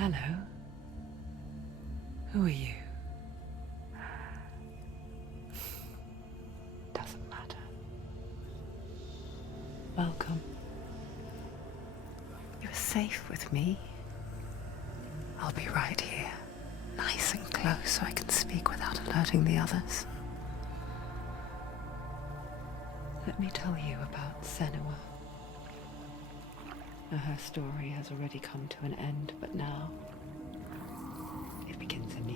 Hello. Who are you? Doesn't matter. Welcome. You're safe with me. I'll be right here, nice and close so I can speak without alerting the others. Let me tell you about Senua. Now, her story has already come to an end, but now it begins anew.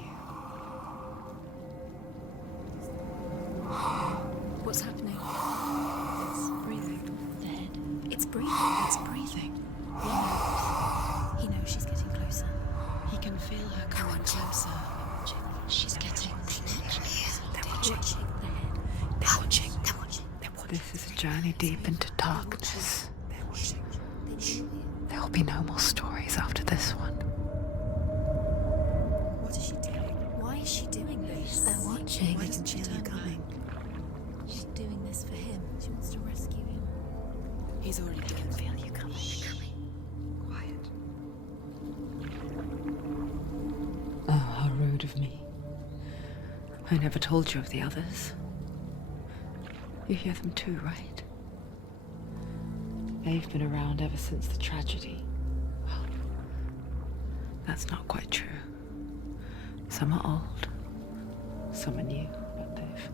What's happening? It's breathing. The head. It's breathing. It's breathing. Yeah. He knows she's getting closer. He can feel her coming closer. She's getting closer. They're watching. The head. They're watching. They're watching. They're watching. This is a journey deep into darkness. There will be no more stories after this one. What is she doing? Why is she doing this? They're watching. Why doesn't she feel you coming? She's doing this for him. She wants to rescue him. He's already can feel you coming. Quiet. Oh, how rude of me. I never told you of the others. You hear them too, right? They've been around ever since the tragedy. Well, that's not quite true. Some are old, some are new, but they've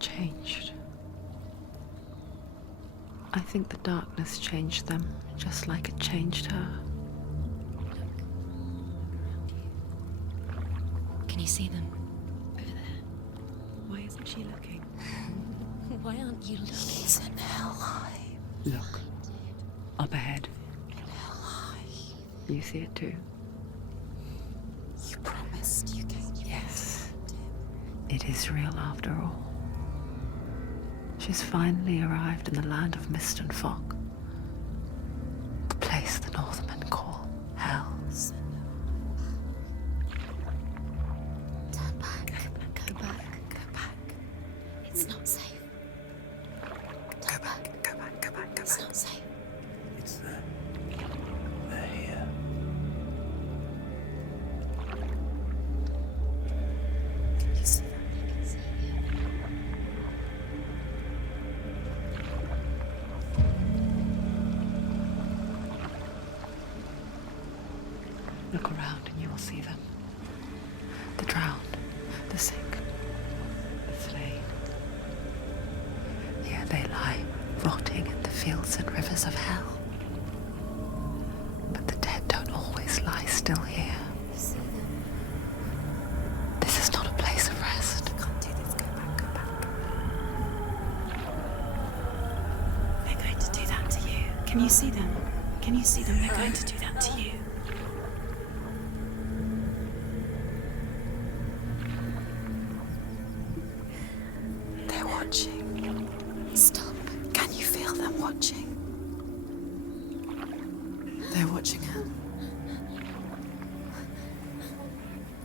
changed. I think the darkness changed them, just like it changed her. Can you see them? Over there. Why isn't she looking? Why aren't you looking? He's in Hellblade. Look, up ahead. Hellblade. You see it too? You promised you gave you. Yes. It is real after all. She's finally arrived in the land of mist and fog. The place the Northmen call Hell. Turn back. Go back. Go back. It's not safe. Go back. Go back. Go back. Go It's back. not safe. It's them. They're here. Can you see them? I can see you. Look around and you will see them. The drowned, the sick, the slain. Here they lie, rotting in the fields and rivers of hell. But the dead don't always lie still here. You see them. This is not a place of rest. You can't do this. Go back. Go back. They're going to do that to you. Can you see them? Can you see them? They're going to do that to you. They're watching. Stop. Can you feel them watching? They're watching her.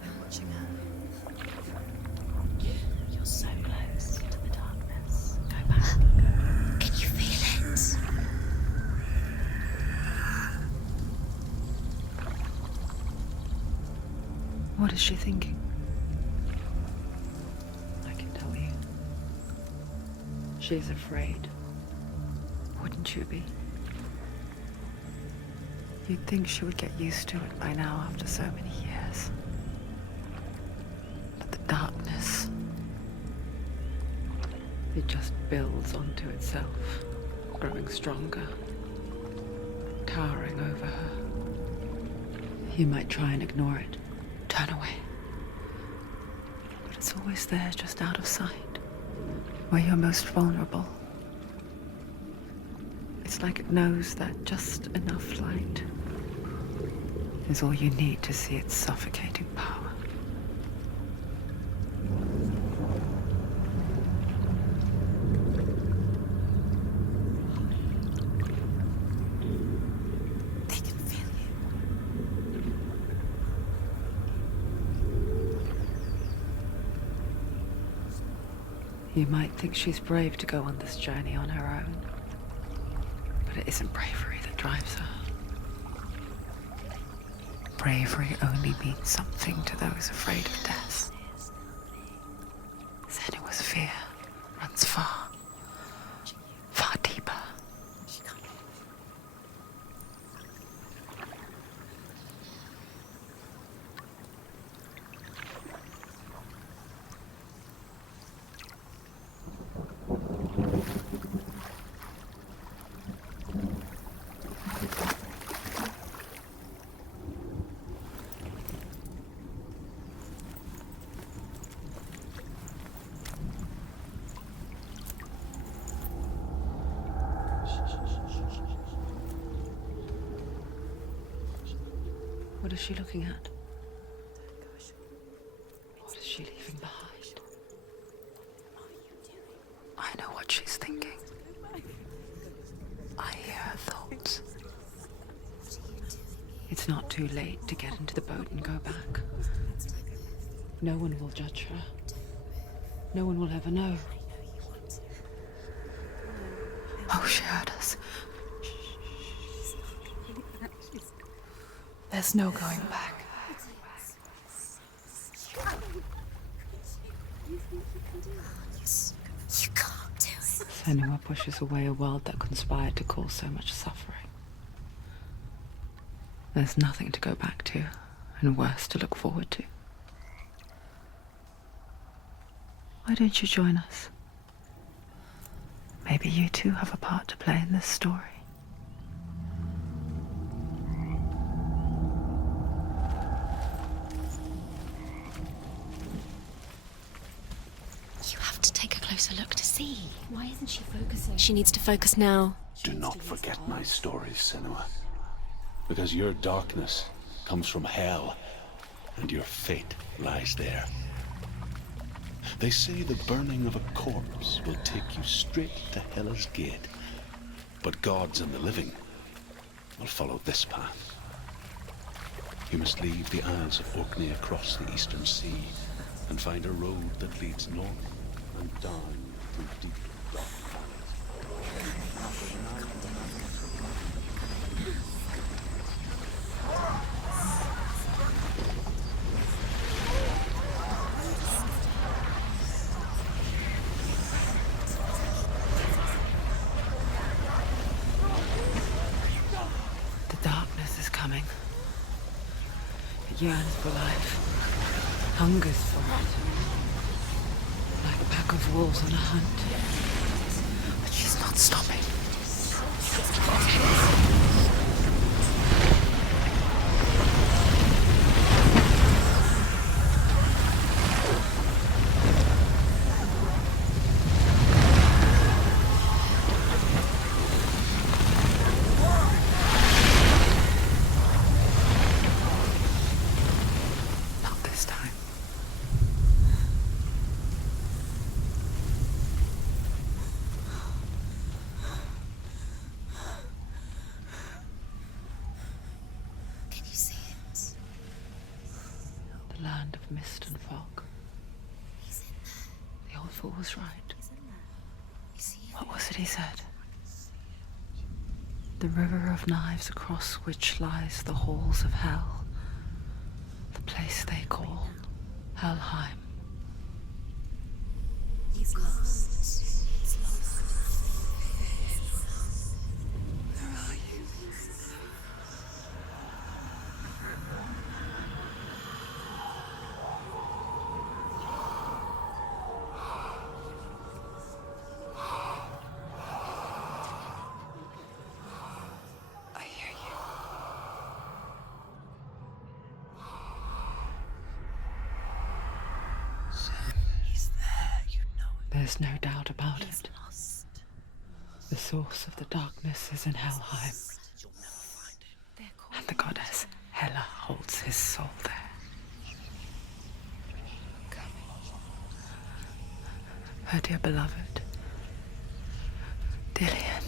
They're watching her. You're so close to the darkness. Go back. Can you feel it? What is she thinking? I can tell you. She's afraid. Wouldn't you be? You'd think she would get used to it by now after so many years. But the darkness, it just builds onto itself, growing stronger, towering over her. You might try and ignore it, turn away. But it's always there, just out of sight, where you're most vulnerable. It's like it knows that just enough light is all you need to see its suffocating power. They can feel you. You might think she's brave to go on this journey on her own, but it isn't bravery that drives her. bravery only means something to those afraid of death. Senua's fear runs far, far deeper. What is she looking at? What is she leaving behind? I know what she's thinking. I hear her thoughts. It's not too late to get into the boat and go back. No one will judge her. No one will ever know. Oh, she heard us. There's no going back. You can't do it. Senua pushes away a world that conspired to cause so much suffering. There's nothing to go back to, and worse to look forward to. Why don't you join us? Maybe you too have a part to play in this story. You have to take a closer look to see. Why isn't she focusing? She needs to focus now. Do not forget my stories, Senua. Because your darkness comes from hell, and your fate lies there. They say the burning of a corpse will take you straight to Hela's gate. But gods and the living will follow this path. You must leave the Isles of Orkney across the eastern sea and find a road that leads north and down through deep dark The darkness is coming. It yearns for life, hungers for it. Like a pack of wolves on a hunt. But she's not stopping. Not this time. Can you see it? The land of mist and fog. He's in there. The old fool was right. He's in there. You see him? What was it he said? The river of knives across which lies the halls of hell. The place they call Helheim. He's lost. He's lost. Where are you? I hear you. He's there, you know it. There's no doubt about He's it. lost. The source of the darkness is in Helheim, They're calling and the goddess Hela holds his soul there. Her dear beloved, Dillian.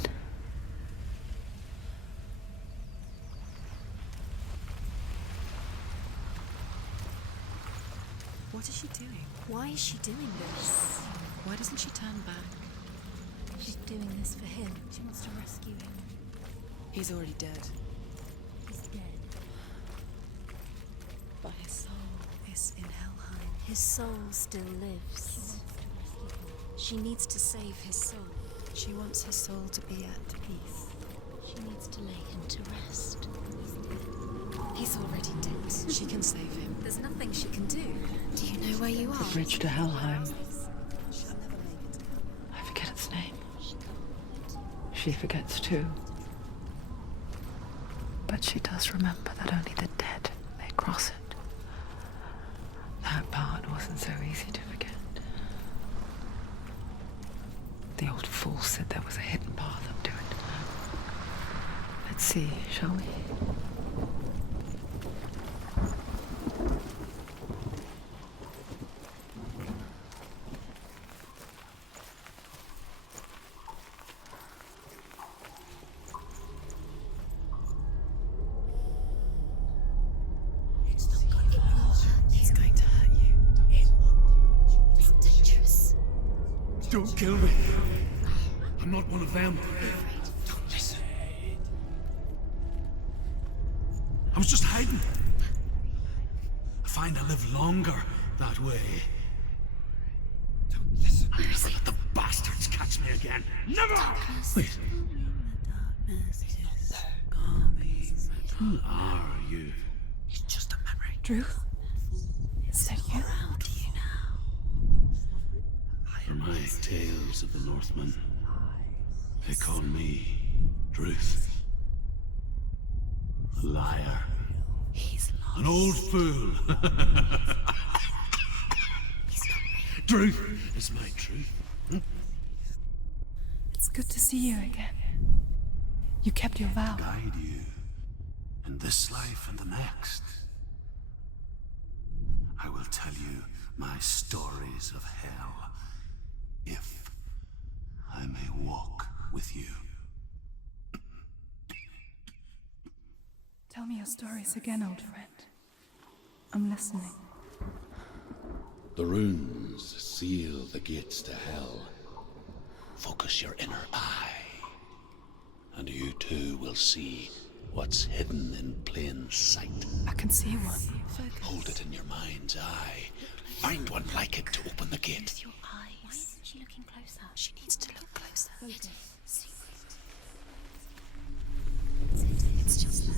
What is she doing? Why is she doing this? Why doesn't she turn back? She's doing this for him. She wants to rescue him. He's already dead. He's dead. Yes, in Helheim. His soul still lives. She needs to save his soul. She wants her soul to be at peace. She needs to lay him to rest. He's already dead. She can save him. There's nothing she can do. Do you know where you are? The bridge to Helheim. I forget its name. She forgets too. But she does remember that only the dead may cross it. That part wasn't so easy to forget. The old fool said there was a hidden path up to it. Let's see, shall we? He's going to hurt you. It's dangerous. Don't kill me. I'm not one of them. Don't listen. I was just hiding. I find I live longer that way. Don't listen. I'll never let the bastards catch me again. Never! Wait, who are you? It's just a memory. Drew? Is that you? Proud of you now. For my tales of the Northmen, they call me Druth. A liar. He's lost. An old fool. He's not real. Truth is my truth. It's good to see you again. You kept your vow. Guide you in this life and the next. I will tell you my stories of hell, if I may walk with you. Tell me your stories again, old friend. I'm listening. The runes seal the gates to hell. Focus your inner eye, and you too will see what's hidden in plain sight. I can see one. Hold it in your mind's eye. Find one like it to open the gate. Your eyes. Why isn't she looking closer? She needs to look closer. It's just like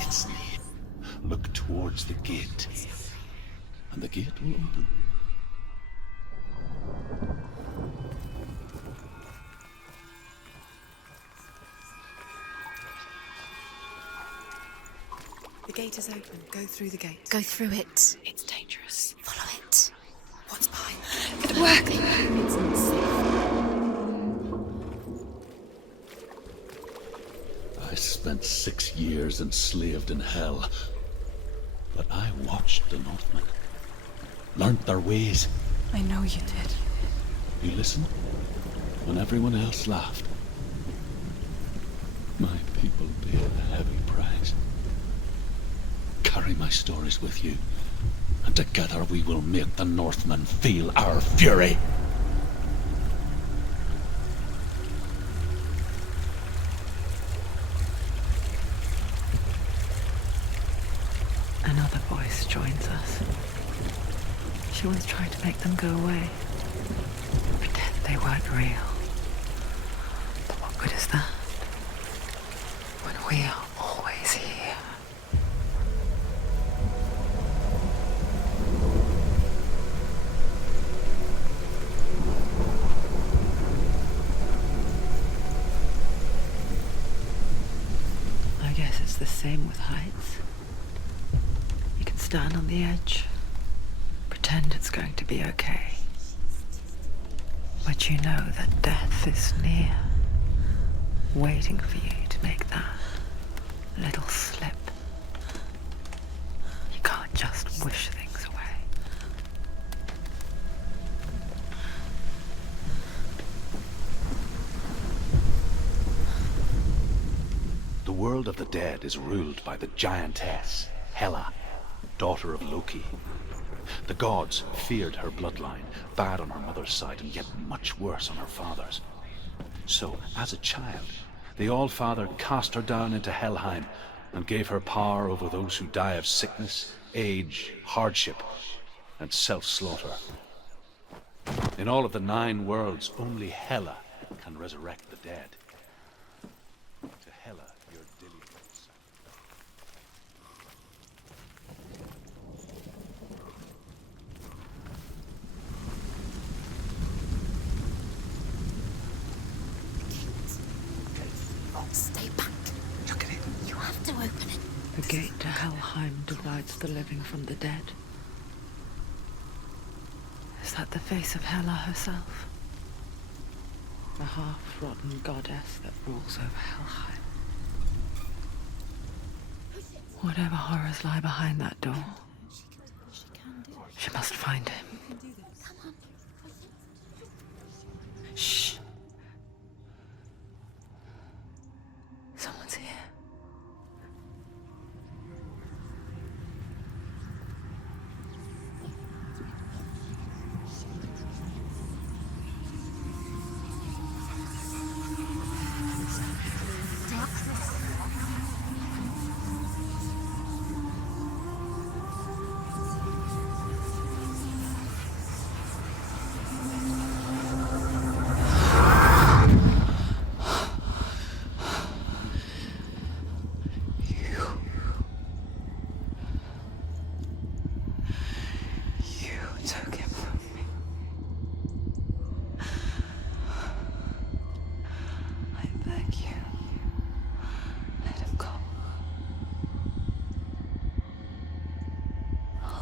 It's near. Look towards the gate, and the gate will open. The gate is open. Go through the gate. go through it. It's dangerous. Follow it. What's behind? It worked! It's unsafe. I spent 6 years enslaved in hell, but I watched the Northmen, learnt their ways. I know you did. You listened when everyone else laughed. My people paid a heavy price. Carry my stories with you, and together we will make the Northmen feel our fury. Another voice joins us. She always tried to make them go away. Pretend they weren't real. But what good is that? When we are always here. I guess it's the same with heights. You can stand on the edge, pretend it's going to be okay. But you know that death is near, waiting for you to make that little slip. You can't just wish things away. The world of the dead is ruled by the giantess, Hela, daughter of Loki. The gods feared her bloodline, bad on her mother's side and yet much worse on her father's. So, as a child, the All-Father cast her down into Helheim and gave her power over those who die of sickness, age, hardship, and self-slaughter. In all of the 9 worlds, only Hela can resurrect the dead. To Hela, your deliverance. Stay back. Look at it. You have to open it. The gate to Helheim divides the living from the dead. Is that the face of Hela herself? The half-rotten goddess that rules over Helheim. Whatever horrors lie behind that door, she must find him. Shh. Someone's here.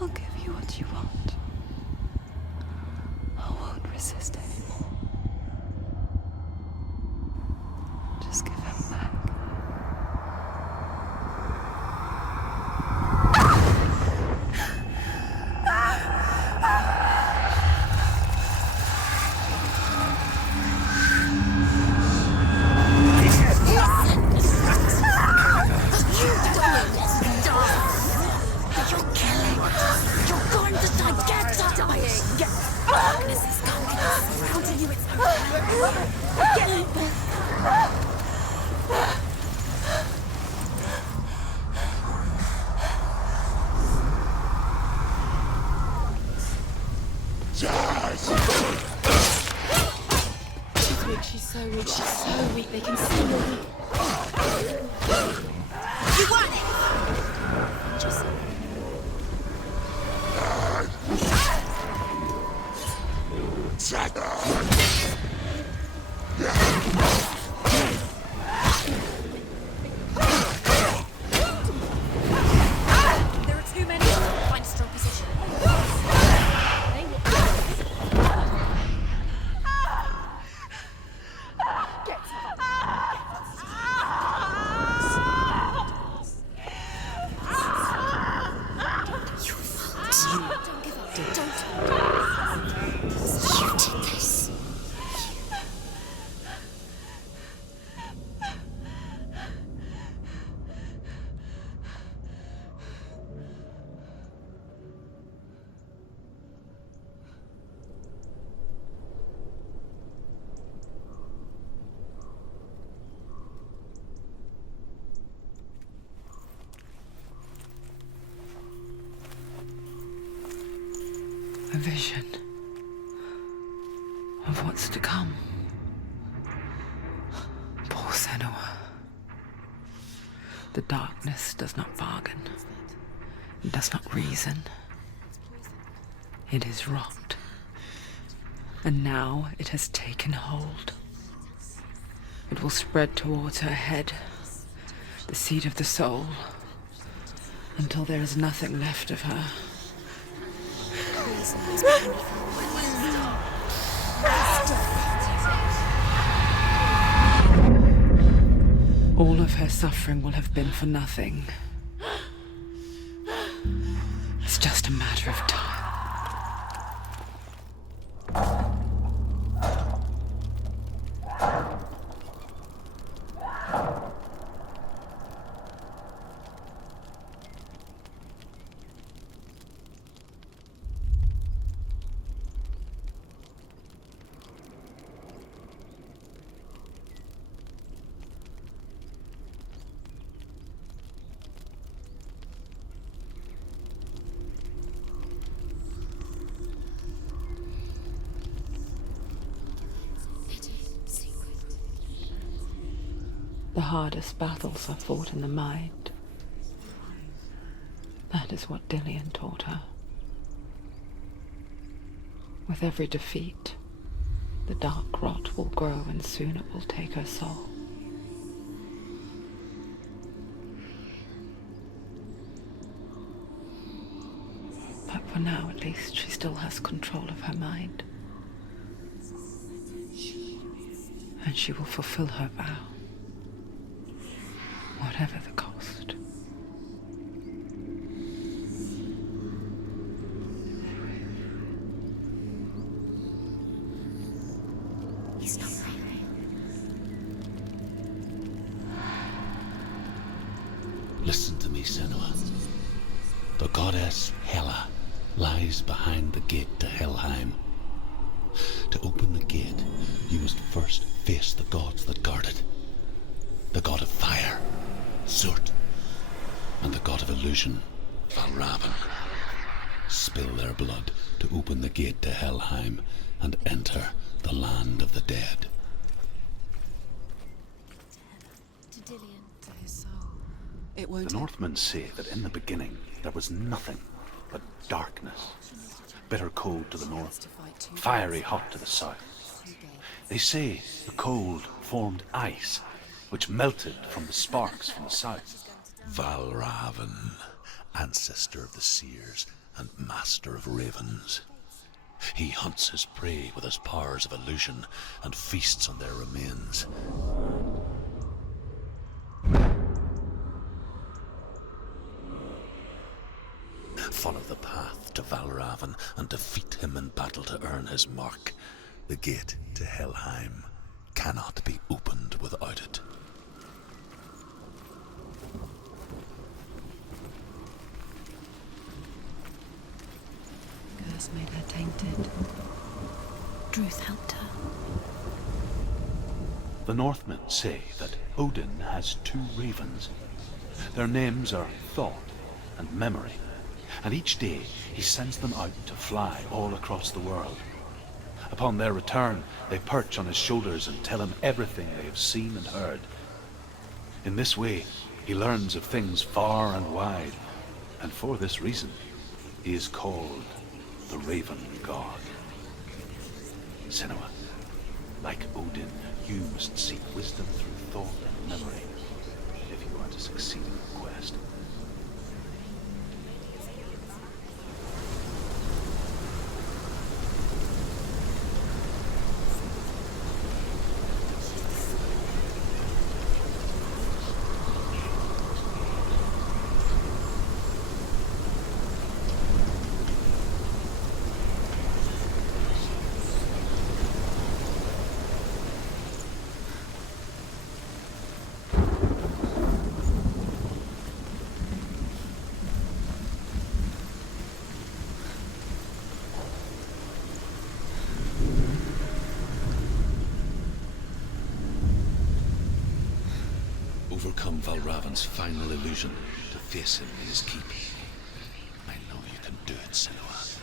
I'll give you what you want. I won't resist anymore. Just give him back. She's so weak, she's so weak, they can see you're weak. You want it! Just... There are too many. Find a strong position. They will... A vision of what's to come. Poor Senua. The darkness does not bargain. It does not reason. It is wrought. And now it has taken hold. It will spread towards her head, the seat of the soul, until there is nothing left of her. All of her suffering will have been for nothing. It's just a matter of time. hardest battles are fought in the mind. That is what Dillian taught her. With every defeat, the dark rot will grow and soon it will take her soul. But for now, at least, she still has control of her mind. And she will fulfill her vow, whatever the cost. He's not right. Listen to me, Senua. The goddess Hela lies behind the gate to Helheim. To open the gate, you must first face the gods that guard it. The god of fire, Zurt, and the god of illusion, Valravn. Spill their blood to open the gate to Helheim and enter the land of the dead. To Dillian, to his soul. It won't. The Northmen say that in the beginning there was nothing but darkness. Bitter cold to the north, fiery hot to the south. They say the cold formed ice, which melted from the sparks from the south. Valravn, ancestor of the seers and master of ravens. He hunts his prey with his powers of illusion and feasts on their remains. Follow the path to Valravn and defeat him in battle to earn his mark. The gate to Helheim cannot be opened without it. Curse made her tainted. Druth helped her. The Northmen say that Odin has two ravens. Their names are Thought and Memory, and each day he sends them out to fly all across the world. Upon their return, they perch on his shoulders and tell him everything they have seen and heard. In this way, he learns of things far and wide, and for this reason, he is called the Raven God. Senua, like Odin, you must seek wisdom through thought and memory if you are to succeed in the quest. Overcome Valravn's final illusion to face him in his keep. I know you can do it, Senua.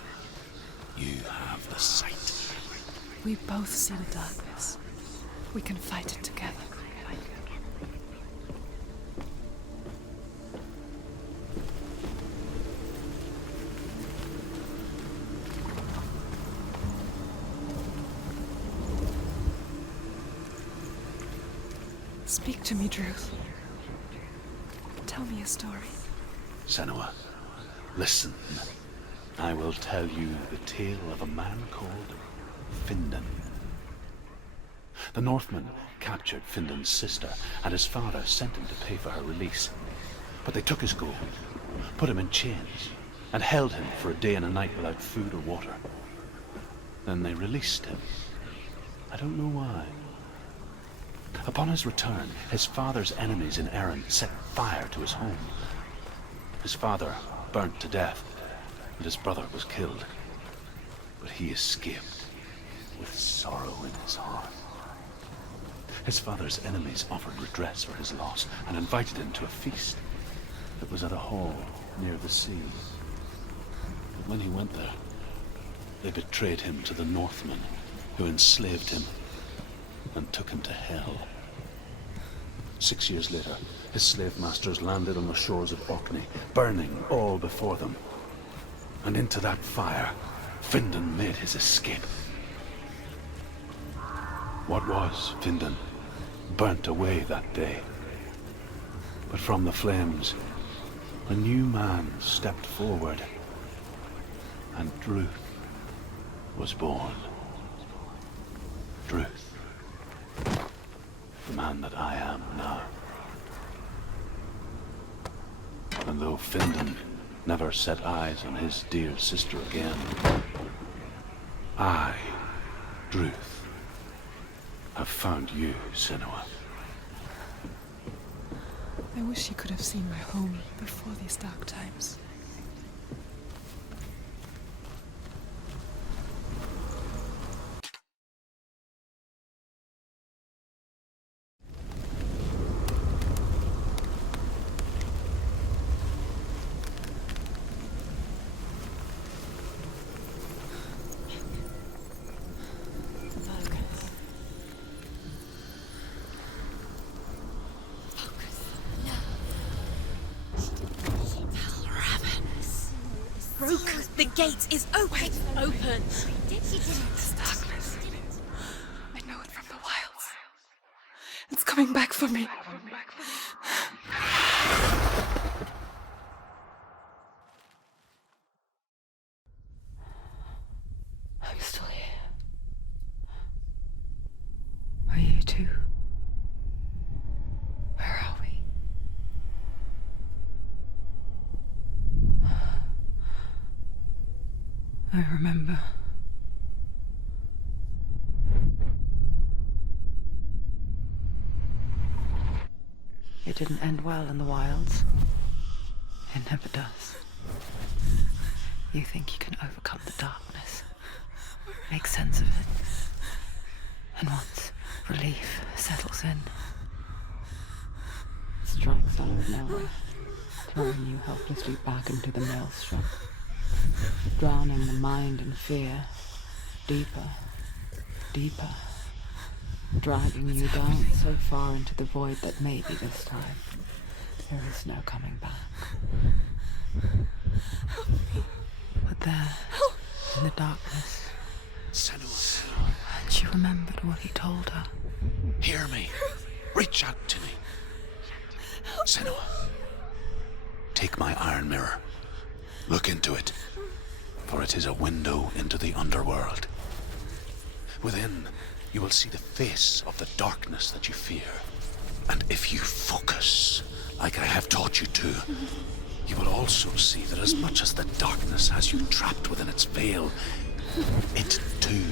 You have the sight. We both see the darkness. We can fight it together. Speak to me, Druth. Tell me a story. Senua, listen. I will tell you the tale of a man called Findan. The Northmen captured Findan's sister, and his father sent him to pay for her release. But they took his gold, put him in chains, and held him for a day and a night without food or water. Then they released him. I don't know why. Upon his return, his father's enemies in Erin set fire to his home. His father burnt to death, and his brother was killed. But he escaped with sorrow in his heart. His father's enemies offered redress for his loss and invited him to a feast that was at a hall near the sea. But when he went there, they betrayed him to the Northmen, who enslaved him and took him to hell. 6 years later, his slave masters landed on the shores of Orkney, burning all before them. And into that fire, Findan made his escape. What was Findan burnt away that day. But from the flames, a new man stepped forward, and Druth was born. Druth, the man that I am now. And though Findan never set eyes on his dear sister again, I, Druth, have found you, Senua. I wish you could have seen my home before these dark times. The gate is open! Open! This darkness. I know it from the wilds. It's coming back for me. I'm still here. Are you too? Where are we? I remember. It didn't end well in the wilds. It never does. You think you can overcome the darkness, make sense of it, and once relief settles in, it strikes out of nowhere, throwing you helplessly back into the maelstrom, drowning the mind in fear, deeper, deeper, dragging you down so far into the void that maybe this time there is no coming back. But there, in the darkness, Senua, and she remembered what he told her. hear me. Reach out to me. Senua, take my iron mirror. Look into it, for it is a window into the underworld. Within, you will see the face of the darkness that you fear. And if you focus, like I have taught you to, you will also see that as much as the darkness has you trapped within its veil, it too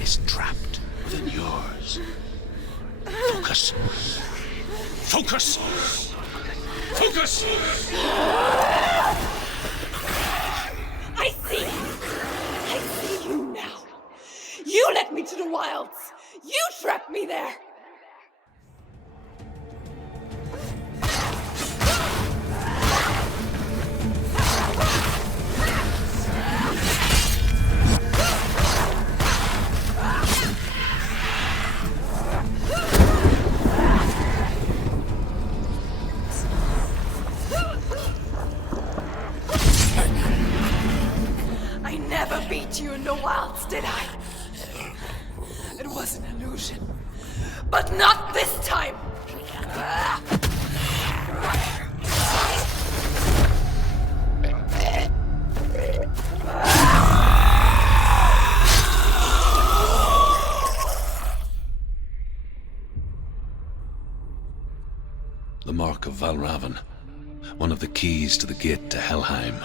is trapped within yours. Focus. Focus! Focus! I see you now. You led me to the wilds. You trapped me there. I never beat you in the wilds, did I? It was an illusion. But not this time! The mark of Valravn, one of the keys to the gate to Helheim.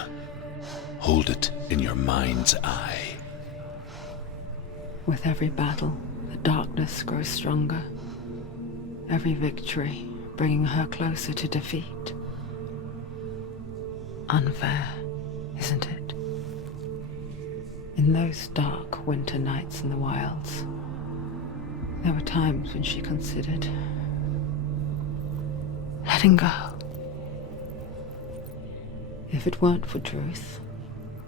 Hold it in your mind's eye. With every battle, the darkness grows stronger. Every victory bringing her closer to defeat. Unfair, isn't it? In those dark winter nights in the wilds, there were times when she considered letting go. If it weren't for Druth,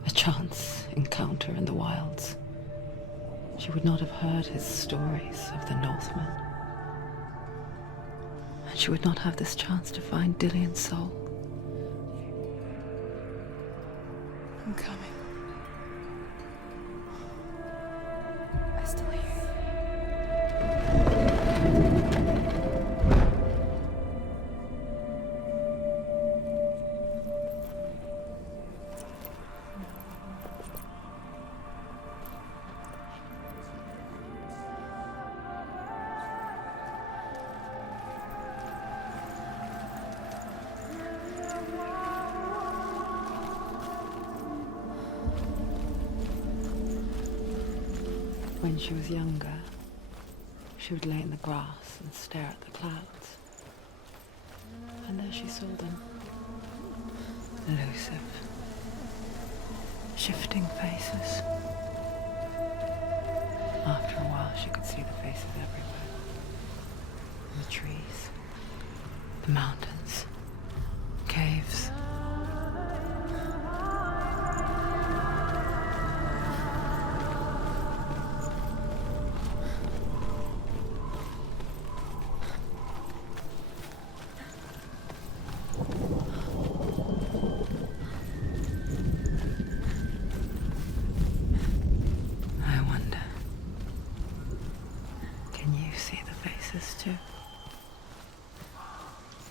a chance encounter in the wilds, she would not have heard his stories of the Northmen. And she would not have this chance to find Dillion's soul. I'm coming. I still hear you. When she was younger, she would lay in the grass and stare at the clouds. And there she saw them. Elusive, shifting faces. After a while, she could see the faces everywhere. In the trees, the mountains, caves. Too.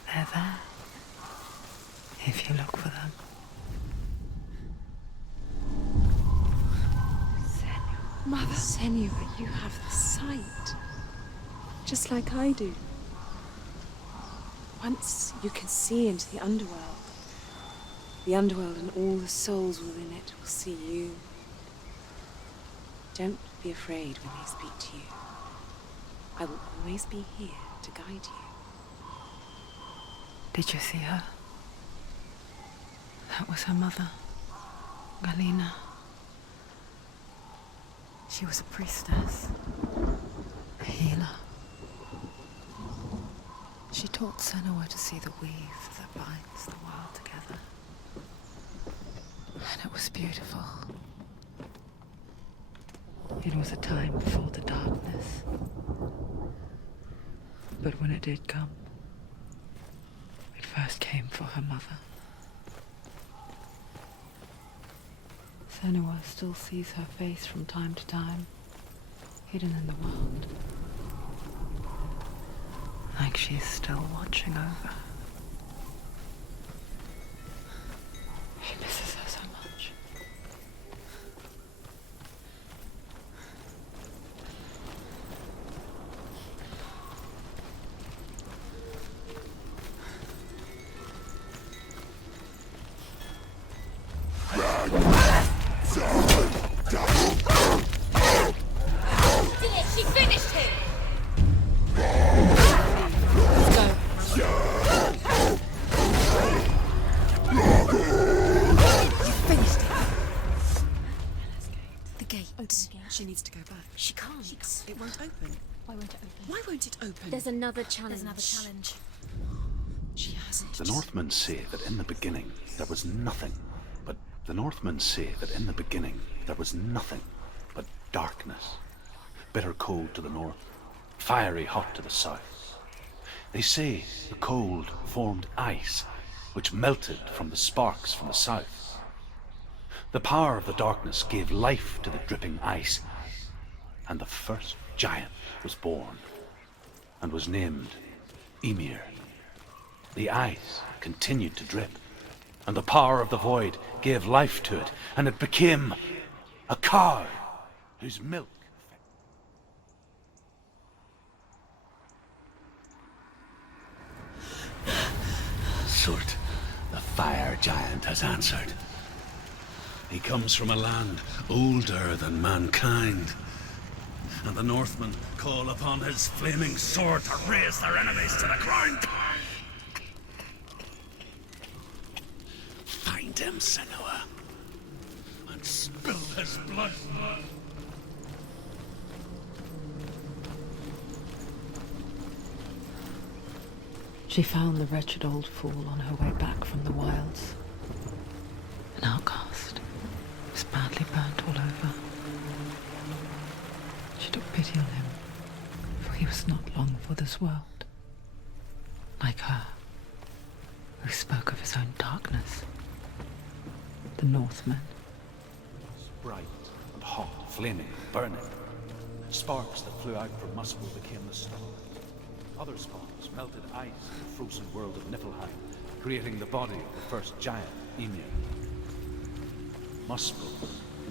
They're there, if you look for them. Senua. Mother. Senua, you have the sight. Just like I do. Once you can see into the underworld. The underworld and all the souls within it will see you. Don't be afraid when they speak to you. I will always be here to guide you. Did you see her? That was her mother, Galina. She was a priestess, a healer. She taught Senua to see the weave that binds the world together. And it was beautiful. It was a time before the darkness. But when it did come, it first came for her mother. Senua still sees her face from time to time, hidden in the world. Like she's still watching over her. She misses her so much. She finished him! She needs to go back. She can't. It won't open. Why won't it open? Why won't it open? There's another challenge. She hasn't. The Northmen say that in the beginning there was nothing, but the Northmen say that in the beginning there was nothing but darkness. Bitter cold to the north, fiery hot to the south. They say the cold formed ice, which melted from the sparks from the south. The power of the darkness gave life to the dripping ice, and the first giant was born, and was named Ymir. The ice continued to drip, and the power of the void gave life to it, and it became a cow whose milk... Surt, the fire giant, has answered. He comes from a land older than mankind, and the Northmen call upon his flaming sword to raise their enemies to the ground. Find him, Senua, and spill his blood. She found the wretched old fool on her way back from the wilds. An outcast. Was badly burnt all over. She took pity on him, for he was not long for this world. Like her, who spoke of his own darkness. The Northman. Bright and hot, flaming, burning. Sparks that flew out from Muspel became the star. Other sparks melted ice in the frozen world of Niflheim, creating the body of the first giant, Ymir. Muspel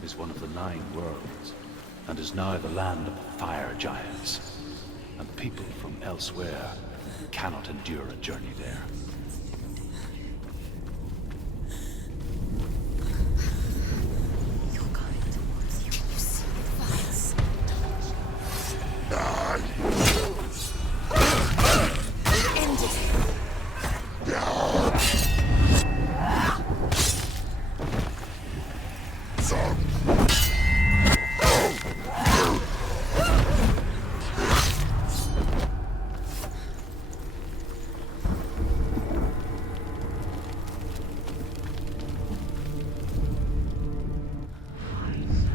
is one of the 9 worlds, and is now the land of the fire giants. And people from elsewhere cannot endure a journey there. You're going towards you. You see the fires. End it.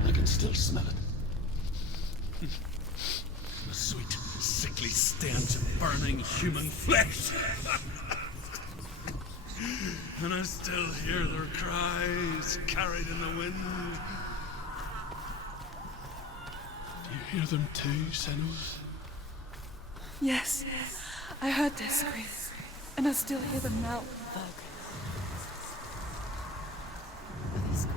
I can still smell it. The sweet, sickly stench of burning human flesh. And I still hear their cries carried in the wind. Do you hear them too, Senua? Yes, I heard their screams, and I still hear them now. Bug. Are they screams?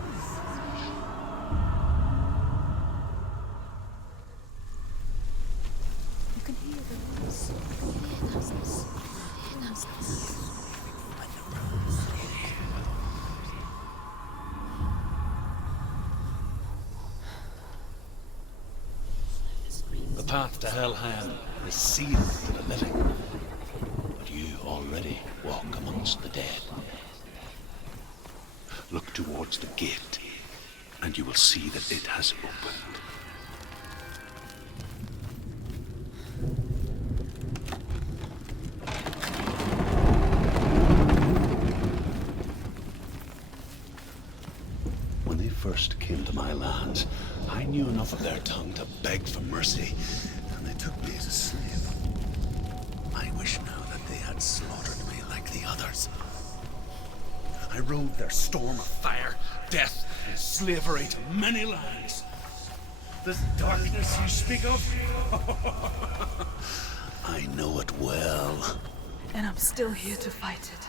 You can hear the noise. You can hear thousands. You can hear thousands. The path to Helheim is sealed to the living, but you already walk amongst the dead. Look towards the gate, and you will see that it has opened. When they first came to my lands, I knew enough of their tongue to beg for mercy, and they took me as a slave. I wish now that they had slaughtered me like the others. I rode their storm of fire, death, and slavery to many lands. This darkness you speak of? I know it well. And I'm still here to fight it.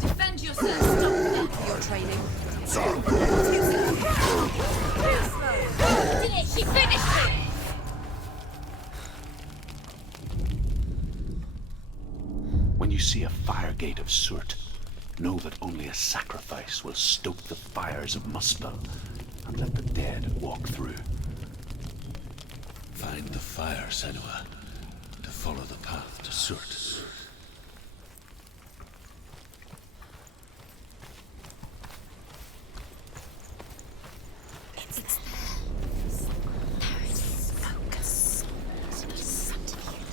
Defend yourself. Stop there for your training. Did it? She finished it! When you see a fire gate of Surt, know that only a sacrifice will stoke the fires of Muspel and let the dead walk through. Find the fire, Senua, to follow the path to Surt. It's there. Paris, focus. Something here.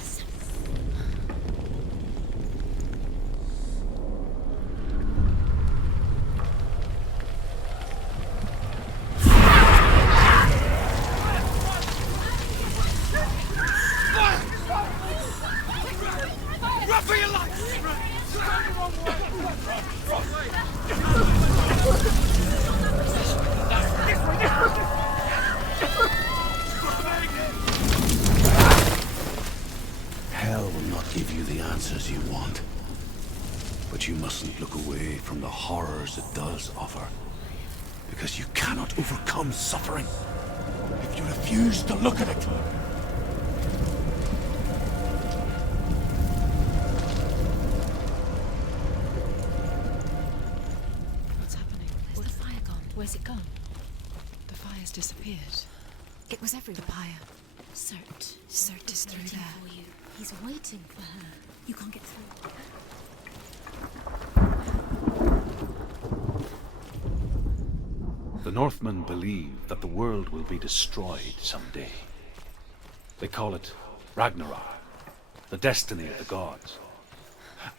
Run for your life! Hell will not give you the answers you want. But you mustn't look away from the horrors it does offer. Because you cannot overcome suffering if you refuse to look at it. What's happening? Where's the fire gone? Where's it gone? The fire's disappeared. It was everywhere. The pyre. Surt. Surt is through Waiting there. for you. He's waiting for her. You can't get through. The Northmen believe that the world will be destroyed someday. They call it Ragnarok, the destiny of the gods.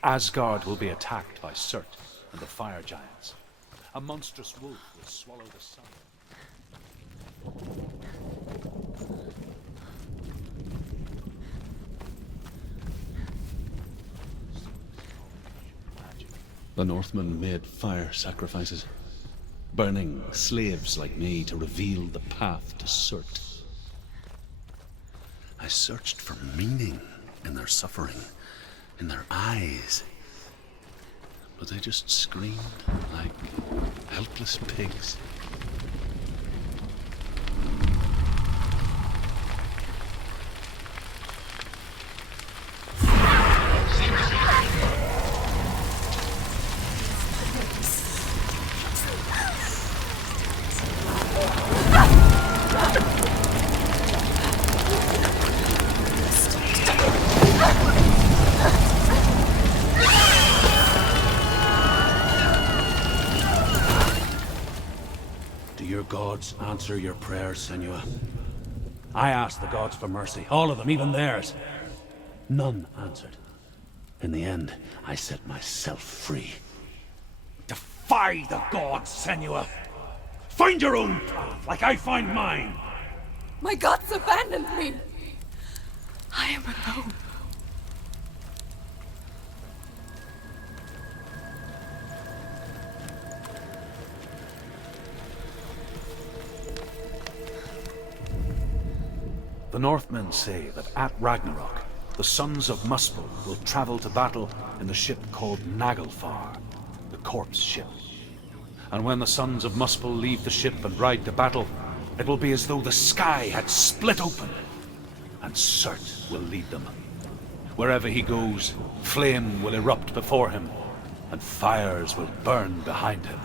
Asgard will be attacked by Surt and the fire giants. A monstrous wolf will swallow the sun. The Northmen made fire sacrifices, burning slaves like me to reveal the path to Surt. I searched for meaning in their suffering, in their eyes. But they just screamed like helpless pigs. Answer your prayers, Senua. I asked the gods for mercy, all of them, even theirs. None answered. In the end, I set myself free. Defy the gods, Senua! Find your own path, like I find mine! My gods abandoned me! I am alone. The Northmen say that at Ragnarok, the sons of Muspel will travel to battle in the ship called Naglfar, the corpse ship. And when the sons of Muspel leave the ship and ride to battle, it will be as though the sky had split open, and Surt will lead them. Wherever he goes, flame will erupt before him, and fires will burn behind him.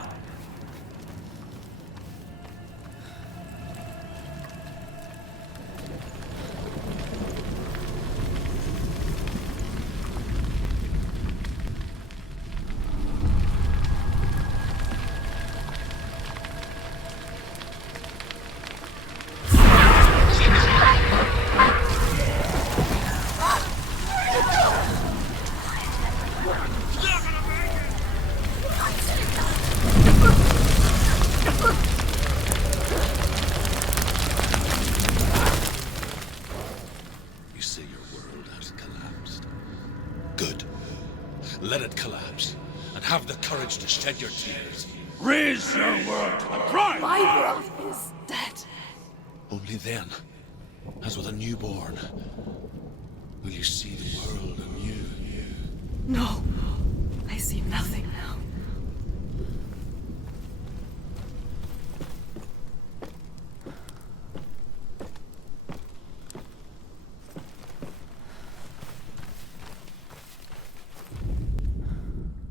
Let it collapse, and have the courage to shed your tears. Raise your world to the cry! My world is dead. Only then, as with a newborn, will you see the world anew. No, I see nothing now.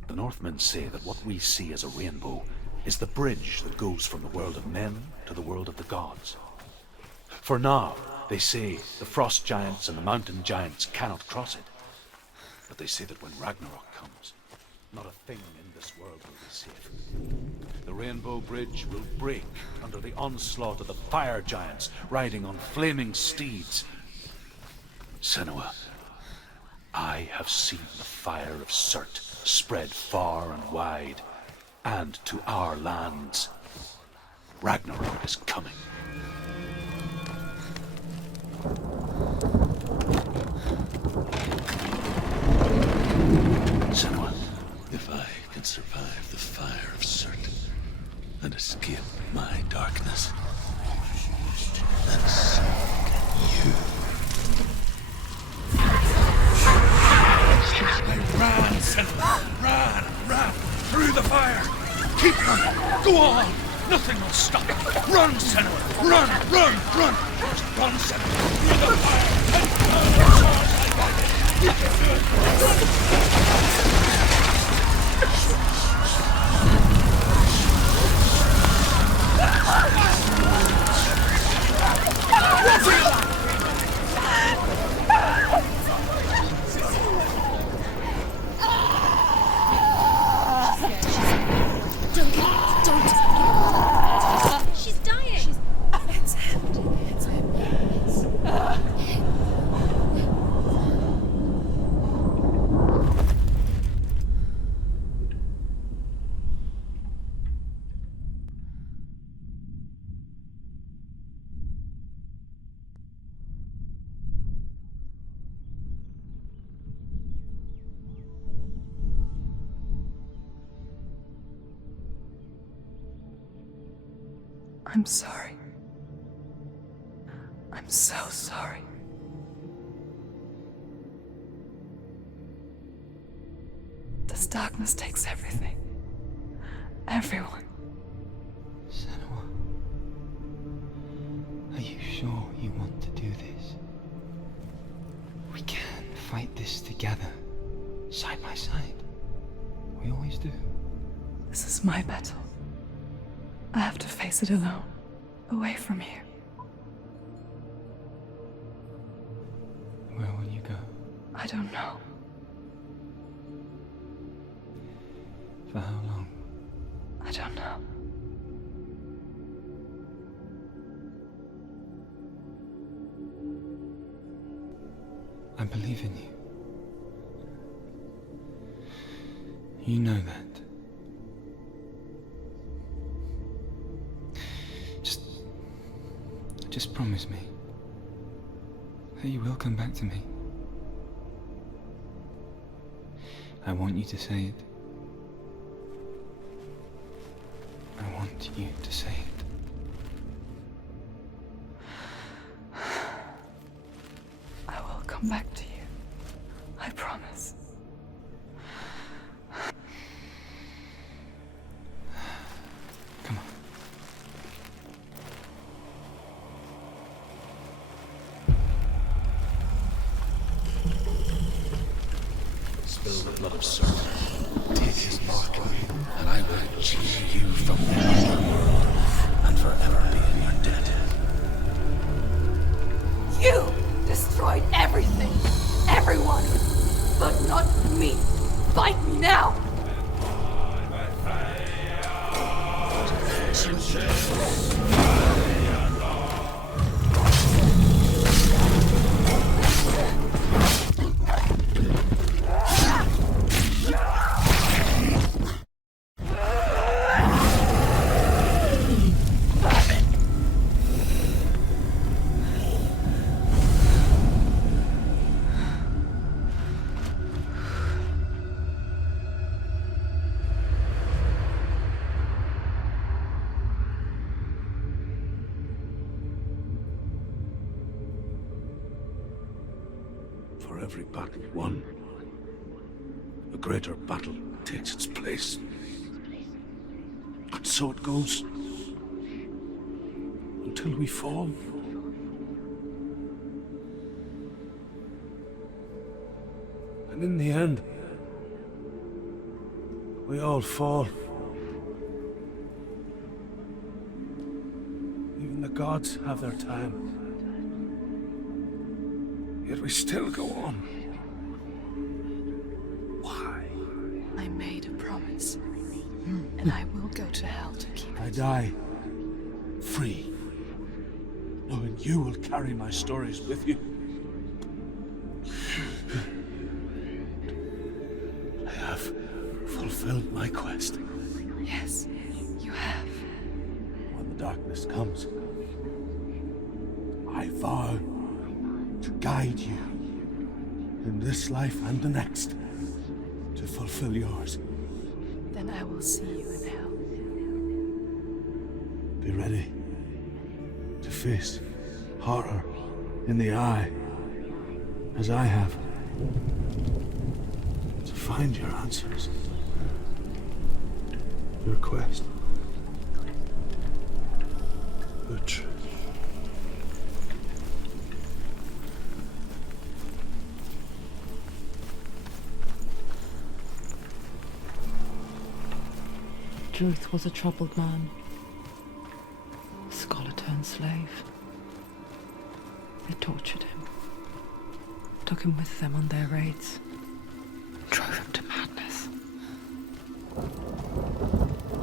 The Northmen say that what we see as a rainbow is the bridge that goes from the world of men to the world of the gods. For now, they say the frost giants and the mountain giants cannot cross it. But they say that when Ragnarok comes, not a thing in this world will be safe. The rainbow bridge will break under the onslaught of the fire giants riding on flaming steeds. Senua, I have seen the fire of Surt spread far and wide, and to our lands. Ragnarok is coming. Senua, if I can survive the fire of Surt and escape my darkness, then so can you. Run, Senua! Run! Through the fire! Keep running! Go on! Nothing will stop you! Run, Senua! Run! Just run, Senua! Through the fire! You can do it! She's dying. It's empty. It's empty. I'm sorry. I'm so sorry. This darkness takes everything. Everyone. Senua, are you sure you want to do this? We can fight this together, side by side. We always do. This is my battle. I have to face it alone, away from here. Where will you go? I don't know. For how long? I don't know. I believe in you. You know that. Just promise me that you will come back to me. I want you to say it. I want you to say it. I will come back to you. I promise. Come on. Spill the blood of serpent. Take his mark, and I will choose you from the world, and forever be in your debt. You destroyed everything, everyone, but not me. Fight me now! For every battle won, a greater battle takes its place. And so it goes. Until we fall. And in the end, we all fall. Even the gods have their time. Yet we still go on. Why? I made a promise. And I will go to hell to keep I it. die free, knowing you will carry my stories with you. I have fulfilled my quest. Yes, you have. When the darkness comes, I vow to guide you in this life and the next to fulfill yours. Then I will see you in hell. Be ready to face horror in the eye, as I have. To find your answers. Your quest. Your truth. Truth was a troubled man. A scholar turned slave. They tortured him. Took him with them on their raids. Drove him to madness.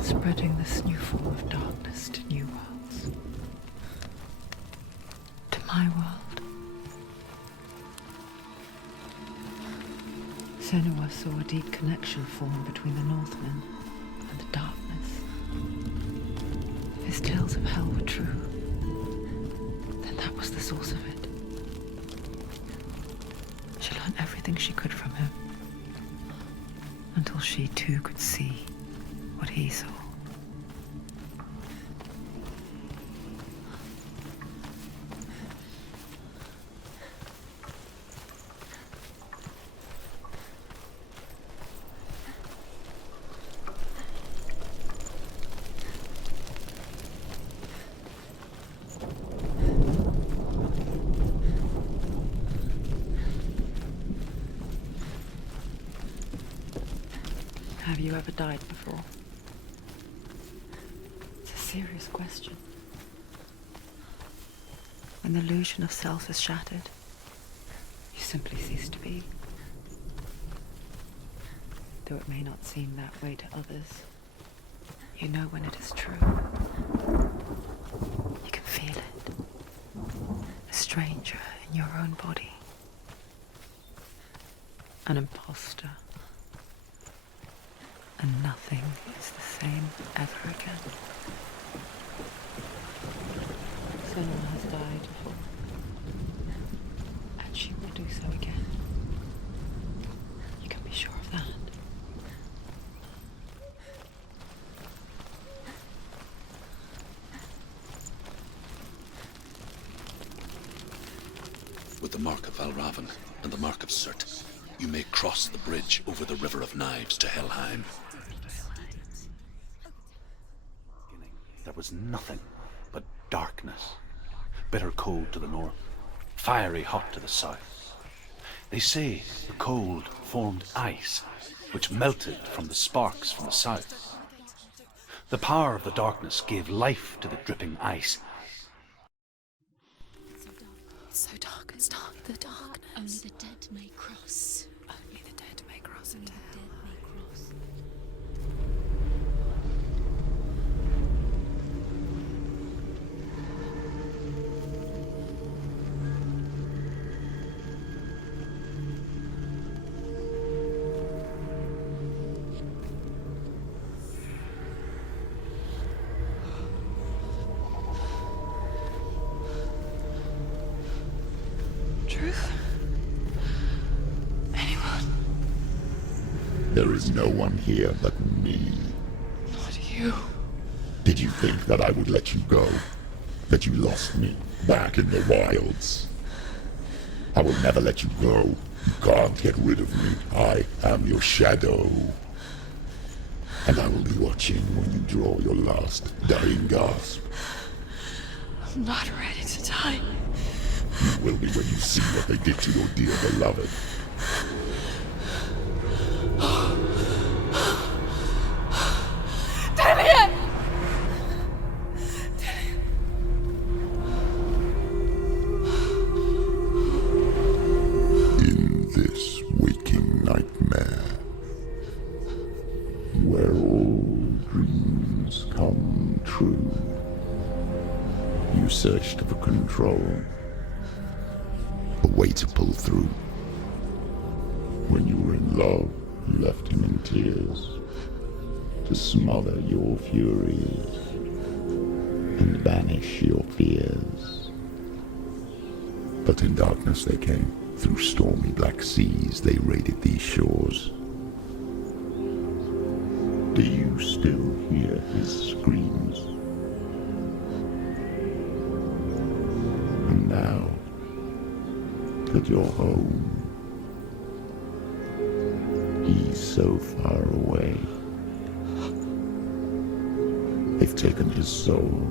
Spreading this new form of darkness to new worlds. To my world. Senua saw a deep connection form between the Northmen and the darkness. If his tales of hell were true, then that was the source of it. She learned everything she could from him, until she too could see what he saw. Have you ever died before? It's a serious question. When the illusion of self is shattered, you simply cease to be. Though it may not seem that way to others, you know when it is true. You can feel it. A stranger in your own body. An imposter. And nothing is the same ever again. Senua has died before. And she will do so again. You can be sure of that. With the mark of Valravan and the mark of Surt, you may cross the bridge over the River of Knives to Helheim. There was nothing but darkness. Bitter cold to the north, fiery hot to the south. They say the cold formed ice, which melted from the sparks from the south. The power of the darkness gave life to the dripping ice. It's so dark, it's dark. The darkness. Only the dead may cross. Only the dead may cross into hell. Truth? Anyone? There is no one here but me. Not you. Did you think that I would let you go? That you lost me back in the wilds? I will never let you go. You can't get rid of me. I am your shadow. And I will be watching when you draw your last dying gasp. I'm not ready to die. You will be when you see what they did to your dear beloved. In this waking nightmare, where all dreams come true, you searched for control. A way to pull through. When you were in love, you left him in tears to smother your furies and banish your fears. But in darkness they came. Through stormy black seas they raided these shores. Do you still hear his screams? And now that you're home, he's so far away. They've taken his soul.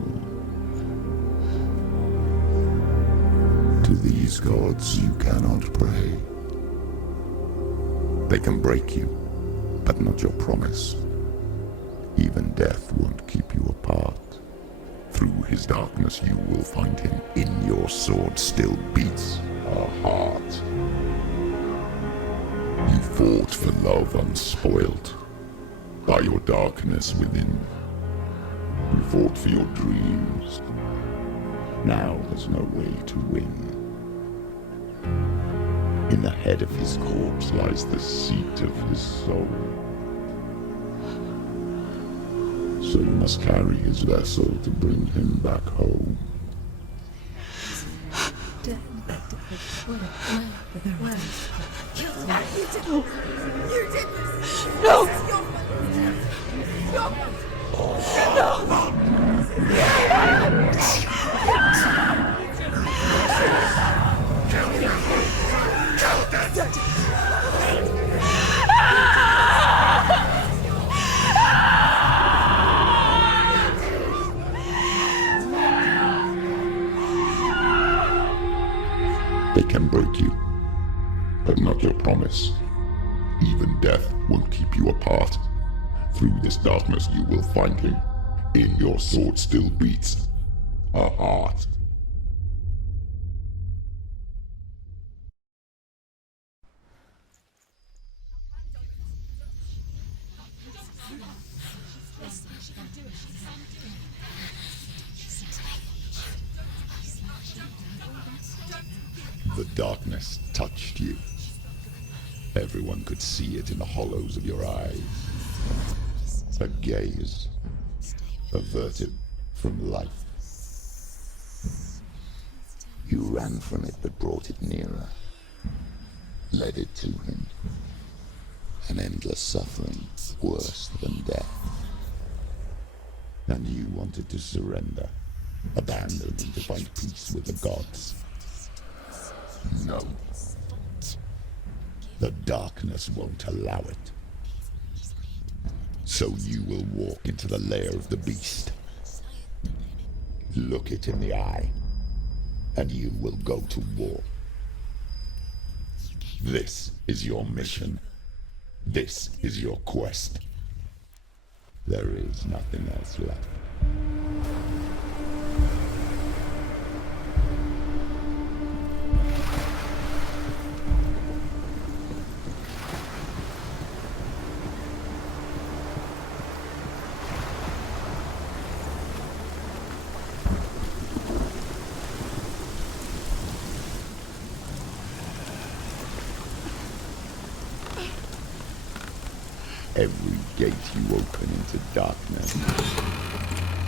To these gods you cannot pray. They can break you, but not your promise. Even death won't keep you apart. Through his darkness you will find him. In your sword still beats a heart. You fought for love unspoilt by your darkness within. You fought for your dreams. Now there's no way to win. In the head of his corpse lies the seat of his soul. So you must carry his vessel to bring him back home. They can break you, but not your promise. Even death won't keep you apart. Through this darkness you will find him. In your sword still beats a heart. The darkness touched you. Everyone could see it in the hollows of your eyes. A gaze averted from life. You ran from it but brought it nearer. Led it to him. An endless suffering worse than death. And you wanted to surrender. Abandon and to find peace with the gods. No. The darkness won't allow it. So you will walk into the lair of the beast. Look it in the eye, and you will go to war. This is your mission. This is your quest. There is nothing else left. Every gate you open into darkness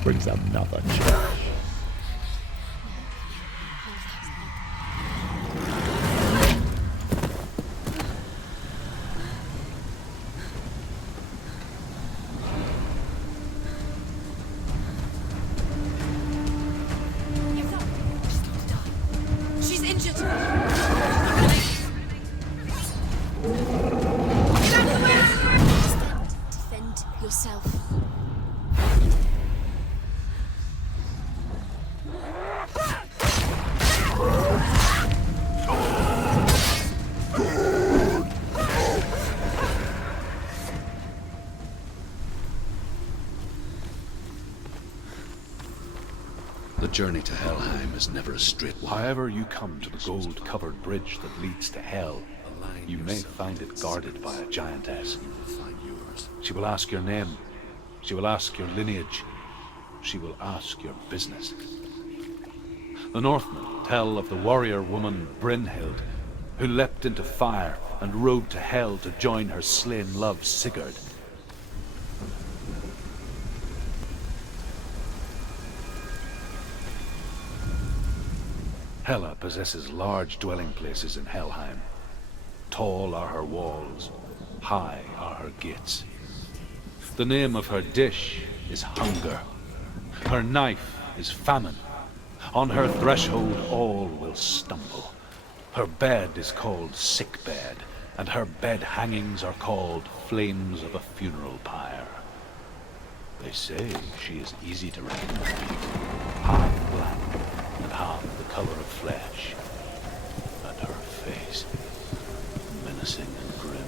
brings another change. She's injured. Defend yourself. The journey to Helheim is never a straight one. However you come to the gold-covered bridge that leads to Hell, you may find it guarded by a giantess. She will ask your name. She will ask your lineage. She will ask your business. The Northmen tell of the warrior woman Brynhild, who leapt into fire and rode to Hell to join her slain love Sigurd. Hela possesses large dwelling places in Helheim. Tall are her walls, high are her gates. The name of her dish is hunger. Her knife is famine. On her threshold all will stumble. Her bed is called sick bed, and her bed hangings are called flames of a funeral pyre. They say she is easy to recognize, half black and half the color of flesh, and her face menacing and grim.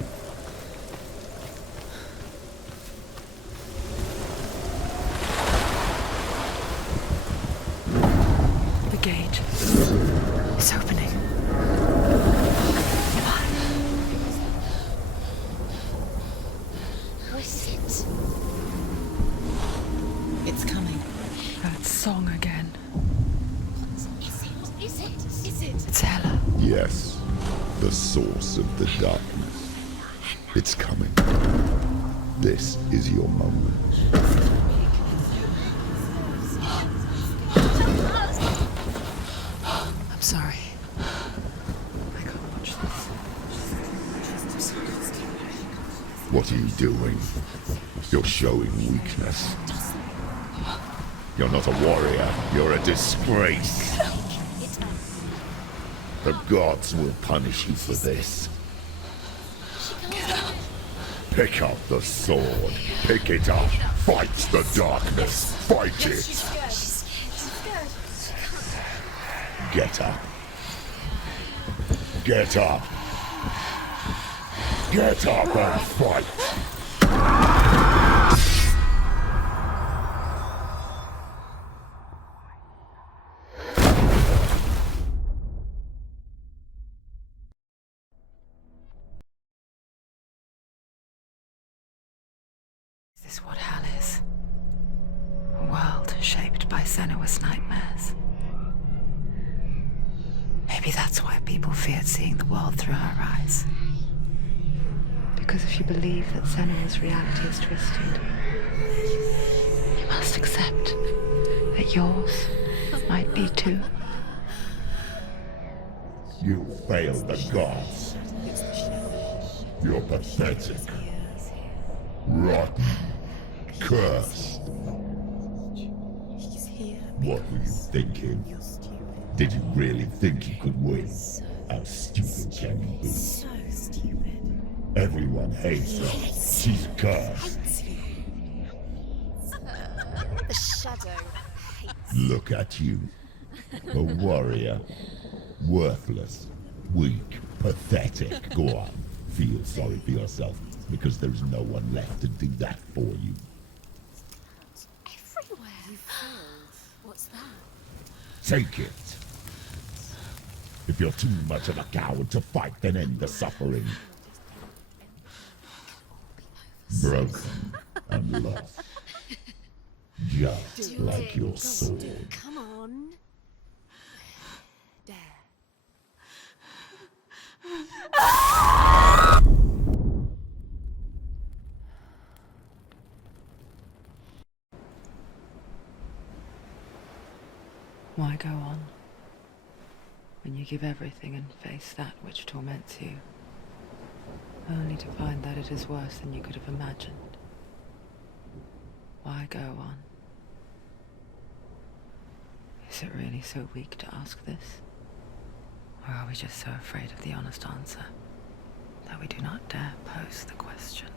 The gate is opening. What is it? It's coming. That song again. Is it? It's Hela. Yes, the source of the darkness. It's coming. This is your moment. I'm sorry. I can't watch this. What are you doing? You're showing weakness. You're not a warrior. You're a disgrace. The gods will punish you for this. Pick up the sword. Pick it up. Fight the darkness. Fight it. Get up. Get up. Get up and fight. is what hell is. A world shaped by Senua's nightmares. Maybe that's why people feared seeing the world through her eyes. Because if you believe that Senua's reality is twisted, you must accept that yours might be too. You failed the gods. You're pathetic. Rotten. Cursed. What were you thinking? Did you really think you could win? How stupid can you be? So stupid. Everyone hates her. She's cursed. The shadow hates. Look at you. A warrior. Worthless. Weak. Pathetic. Go on. Feel sorry for yourself, because there is no one left to do that for you. Everywhere. You failed. What's that? Take it. If you're too much of a coward to fight, then end the suffering. Broken and lost. Just like your sword. Come on. There. Why go on when you give everything and face that which torments you, only to find that it is worse than you could have imagined? Why go on? Is it really so weak to ask this? Or are we just so afraid of the honest answer that we do not dare pose the question?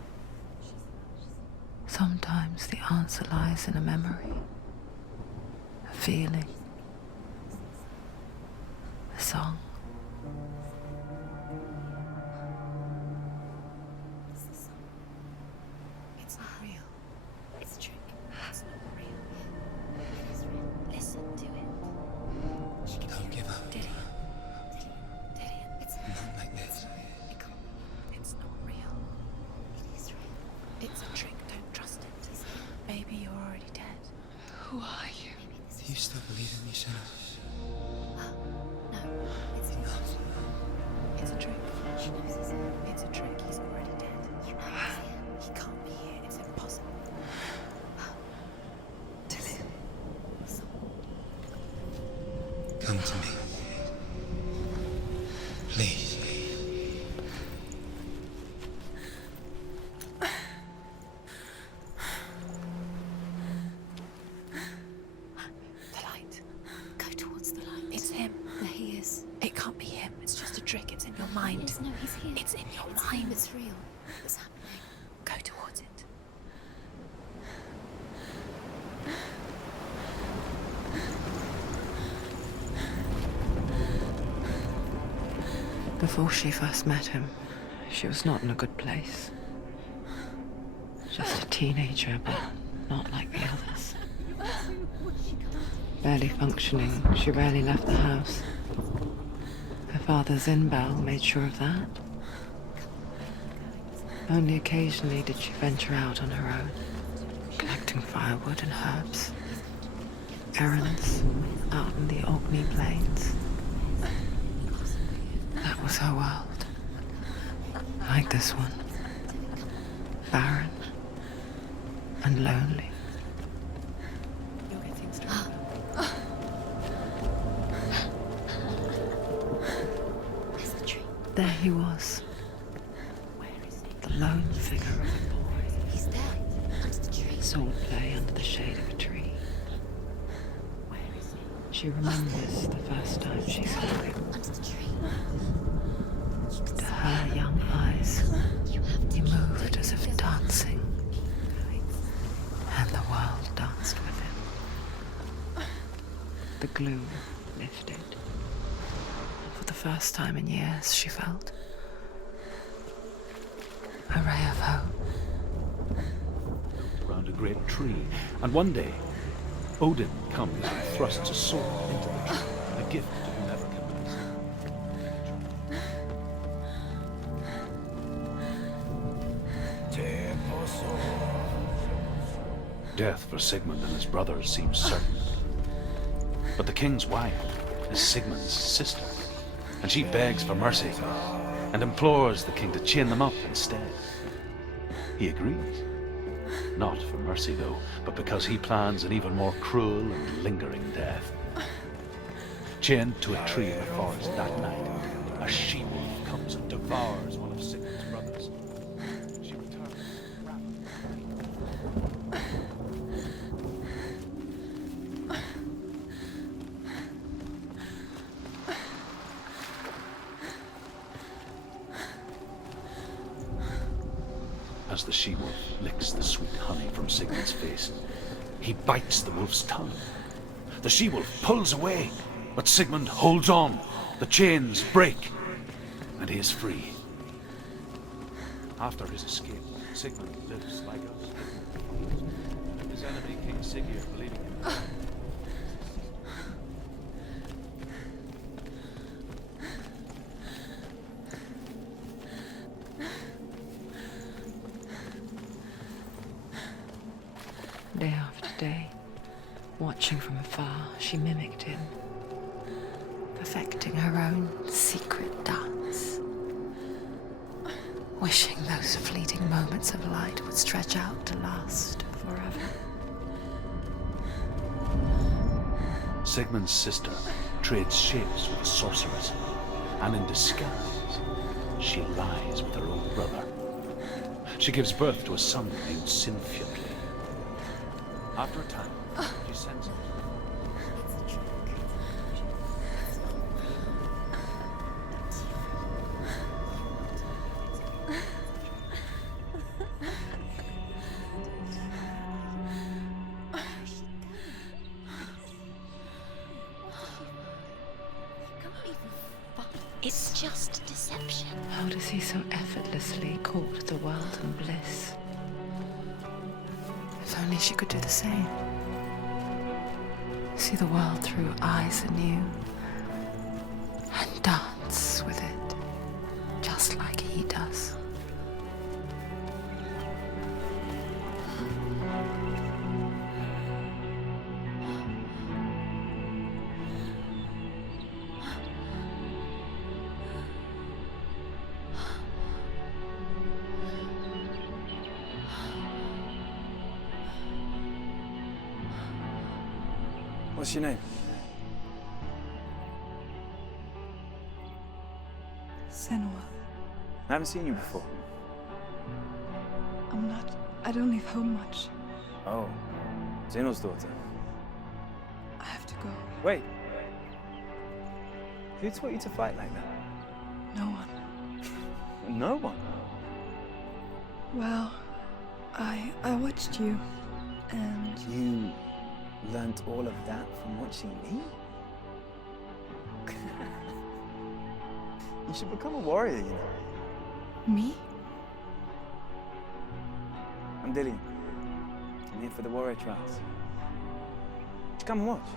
Sometimes the answer lies in a memory, a feeling, a song. It's not real. It's a trick. It's not real. It is real. Listen to it. She can Don't give up. Did it? Did it? It's Not like this. It can't be. It's not real. It is real. It's a trick. Don't trust it. Maybe you're already dead. Who are you? Maybe this Do you still believe in me, Senua? No, it's not. It's a trick. She knows it's him. It's a trick. He's already dead. You know he's here. He can't be here. It's impossible. Tilly. Come to me. Please. The light. Go towards the light. It's him. There he is. It can't be him. It's just a trick. It's in your mind. No, he's here. It's in your mind. It's real. It's happening. Go towards it. Before she first met him, she was not in a good place. Just a teenager, but not like the others. Barely functioning, she rarely left the house. Her father's in-bell made sure of that. Only occasionally did she venture out on her own, collecting firewood and herbs. Errands out in the Orkney Plains. That was her world. Like this one. Barren and lonely. You'll get things to There's the tree. There he was, Where is he? the lone figure of a boy. He's there. Under the tree. Sword play under the shade of a tree. Where is he? She remembers the first time she saw him. Under the tree. To her young eyes, he moved as if dancing, and the world danced with him. The gloom lifted, and for the first time in years, she felt a ray of hope. Around a great tree, and one day, Odin comes and thrusts a sword into the tree, a gift to whomever can possess it. Death for Sigmund and his brothers seems certain. But the king's wife is Sigmund's sister, and she begs for mercy and implores the king to chain them up instead. He agrees. Not for mercy, though, but because he plans an even more cruel and lingering death. Chained to a tree in the forest that night, a she-wolf comes and devours one of Sigmund's brothers. She returns As the she-wolf licks the sweet honey from Sigmund's face, he bites the wolf's tongue. The she-wolf pulls away, but Sigmund holds on. The chains break, and he is free. After his escape, Sigmund lives like us. His enemy, King Siggeir, believing him. Day after day, watching from afar, she mimicked him, perfecting her own secret dance, wishing those fleeting moments of light would stretch out to last forever. Sigmund's sister trades shapes with a sorceress, and in disguise, she lies with her own brother. She gives birth to a son named Sinopse. After a time, she sends him. It's just deception. How does he so effortlessly court the world and bliss? If only she could do the same. See the world through eyes anew and dance with it, just like he does. What's your name? Senua. I haven't seen you before. I don't leave home much. Oh, Zeno's daughter. I have to go. Wait. Who taught you to fight like that? No one. No one? Well, I watched you, and You learnt all of that from watching me? You should become a warrior, you know. me? I'm Dillian. I'm here for the warrior trials. Just come and watch.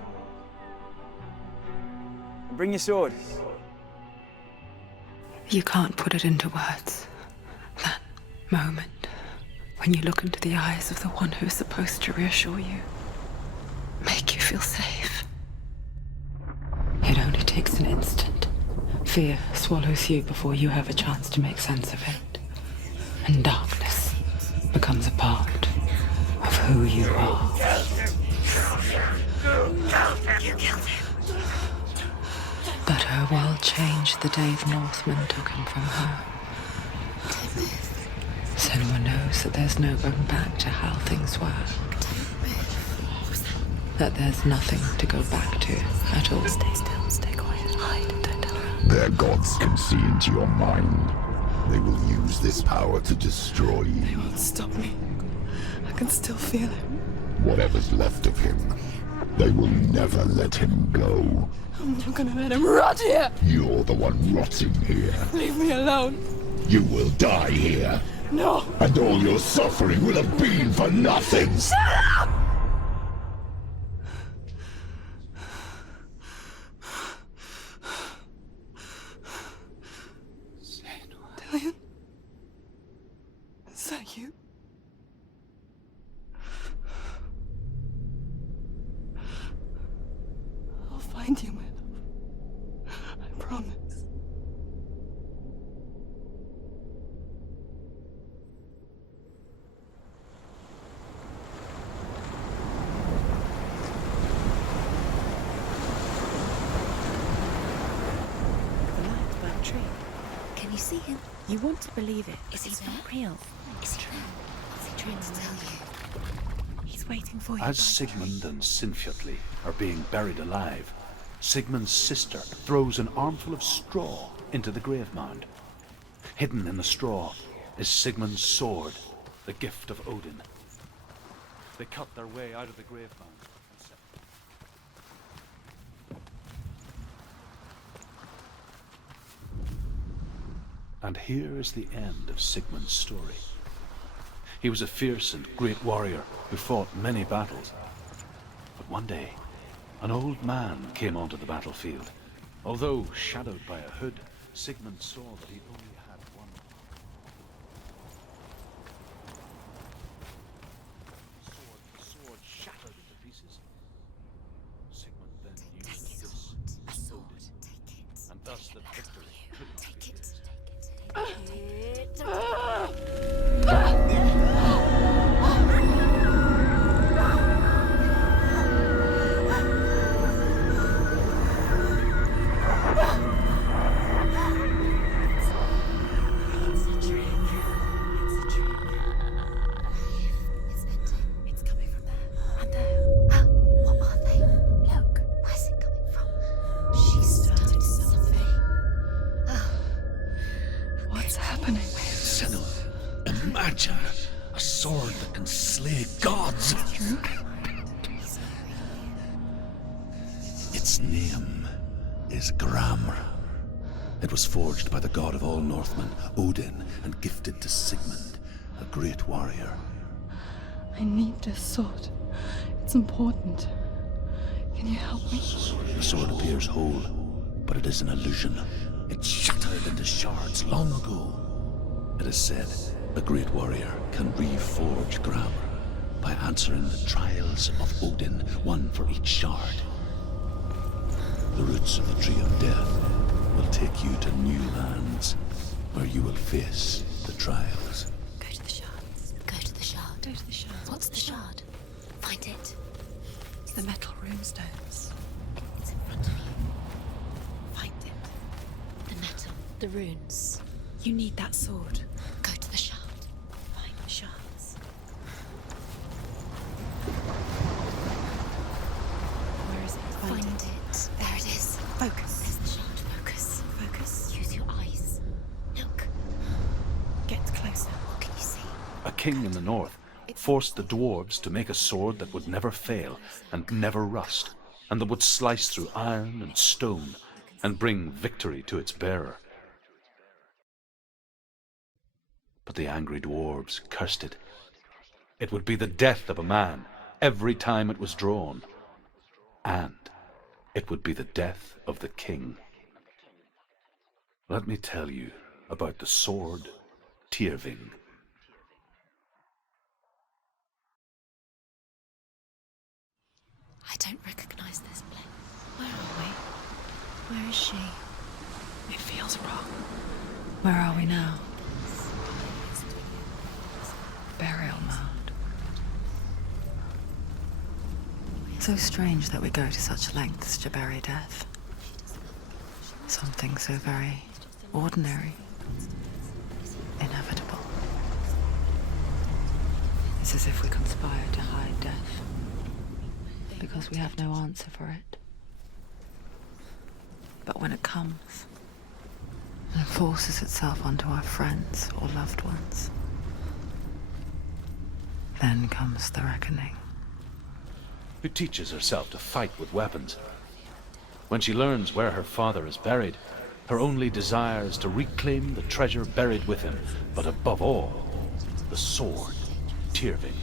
And bring your sword. You can't put it into words. That moment when you look into the eyes of the one who is supposed to reassure you, make you feel safe. It only takes an instant. Fear swallows you before you have a chance to make sense of it. And darkness becomes a part of who you are. You killed him. But her world changed the day the Northmen took him from her. Senua knows that there's no going back to how things were. That there's nothing to go back to at all. Stay still, stay quiet, hide, don't tell her. Their gods can see into your mind. They will use this power to destroy you. They won't stop me. I can still feel him. Whatever's left of him, they will never let him go. I'm not gonna let him rot here. You're the one rotting here. Leave me alone. You will die here. No. And all your suffering will have been for nothing. Shut up! Dillian? Is that you? find you, my love. I promise. The light by the tree. Can you see him? You want to believe it, but he's not real. Is he there? What's he trying to tell you? He's waiting for you. As Sigmund and Sinfjotli are being buried alive, Sigmund's sister throws an armful of straw into the grave mound. Hidden in the straw is Sigmund's sword, the gift of Odin. They cut their way out of the grave mound. And here is the end of Sigmund's story. He was a fierce and great warrior who fought many battles. But one day, an old man came onto the battlefield. Although shadowed by a hood, Sigmund saw that he only had one. The sword shattered into pieces. Sigmund then used this as Odin, and thus the victory could not be his. A sword that can slay gods. Its name is Gramr. It was forged by the god of all Northmen, Odin, and gifted to Sigmund, a great warrior. I need this sword. It's important. Can you help me? The sword appears whole, but it is an illusion. It shattered into shards long ago. It is said a great warrior can reforge Gramr by answering the trials of Odin, one for each shard. The roots of the Tree of Death will take you to new lands, where you will face the trials. Go to the shards. Go to the shard. Go to the shard. What's the shard? Find it. It's the metal runestones. It's in front of you. Find it. The metal. The runes. You need that sword. Go to the shard. Find the shards. Where is it? Find it. There it is. Focus. There's the shard. Focus. Focus. Use your eyes. Look. Get closer. What can you see? A king in the north forced the dwarves to make a sword that would never fail and never rust, and that would slice through iron and stone and bring victory to its bearer. But the angry dwarves cursed it. It would be the death of a man every time it was drawn. And it would be the death of the king. Let me tell you about the sword Tyrving. I don't recognize this place. Where are we? Where is she? It feels wrong. Where are we now? Burial mound. So strange that we go to such lengths to bury death. Something so very ordinary, inevitable. It's as if we conspire to hide death, because we have no answer for it. But when it comes, and forces itself onto our friends or loved ones, then comes the reckoning. Who teaches herself to fight with weapons. When she learns where her father is buried, her only desire is to reclaim the treasure buried with him, but above all, the sword Tyrving.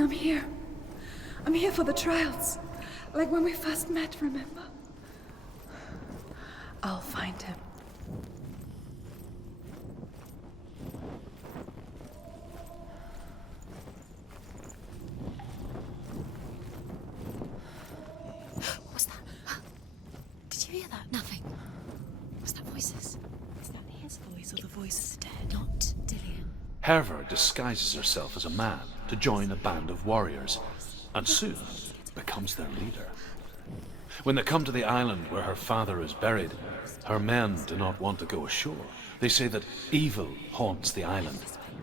I'm here. I'm here for the trials. Like when we first met, remember? I'll find him. What was that? Did you hear that? Nothing. Was that voices? Is that his voice or the voice of the dead? Not Dillian. Herver disguises herself as a man to join a band of warriors, and soon becomes their leader. When they come to the island where her father is buried, her men do not want to go ashore. They say that evil haunts the island,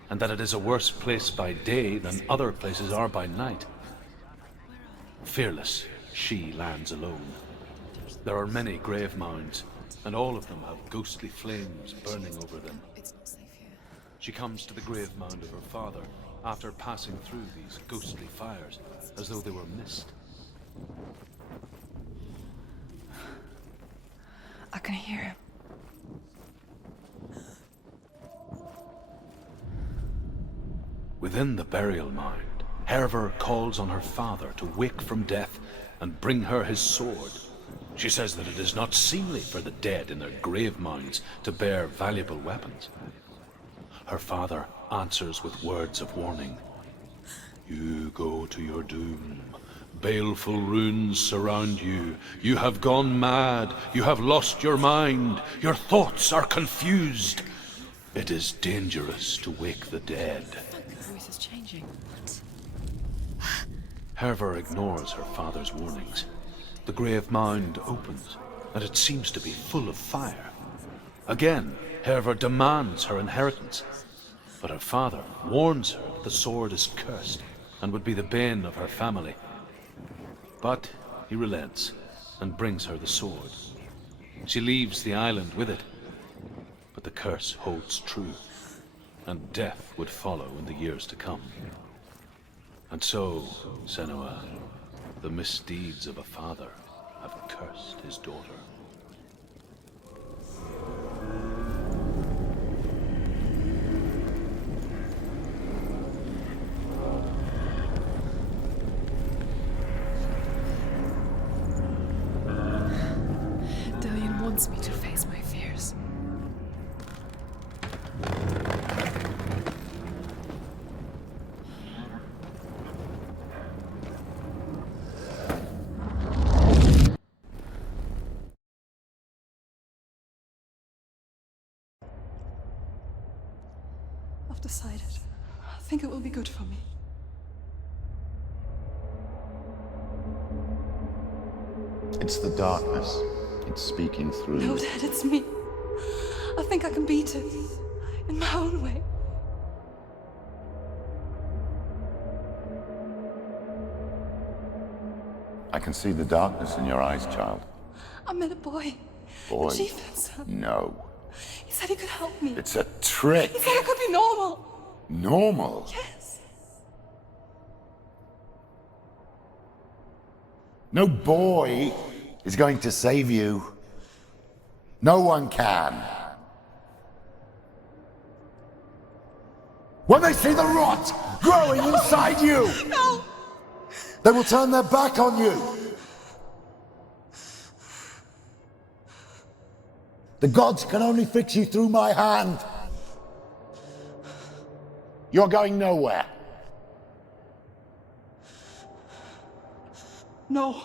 and that it is a worse place by day than other places are by night. Fearless, she lands alone. There are many grave mounds, and all of them have ghostly flames burning over them. She comes to the grave mound of her father after passing through these ghostly fires, as though they were mist. I can hear him. Within the burial mound, Herver calls on her father to wake from death and bring her his sword. She says that it is not seemly for the dead in their grave mounds to bear valuable weapons. Her father answers with words of warning. You go to your doom. Baleful runes surround you. You have gone mad. You have lost your mind. Your thoughts are confused. It is dangerous to wake the dead. The voice is changing. What? Herver ignores her father's warnings. The grave mound opens, and it seems to be full of fire. Again, Herver demands her inheritance, but her father warns her that the sword is cursed and would be the bane of her family. But he relents and brings her the sword. She leaves the island with it, but the curse holds true, and death would follow in the years to come. And so, Senua, the misdeeds of a father have cursed his daughter. Dillian wants me to face my fears. I've decided. I think it will be good for me. It's the darkness. It's speaking through No, you. Dad, it's me. I think I can beat it. In my own way. I can see the darkness in your eyes, child. I met a boy. Boy. The chieftain's son. No. He said he could help me. It's a trick. He said I could be normal. Normal? Yes. No boy is going to save you. No one can. When they see the rot growing inside you, No! they will turn their back on you. The gods can only fix you through my hand. You're going nowhere. No.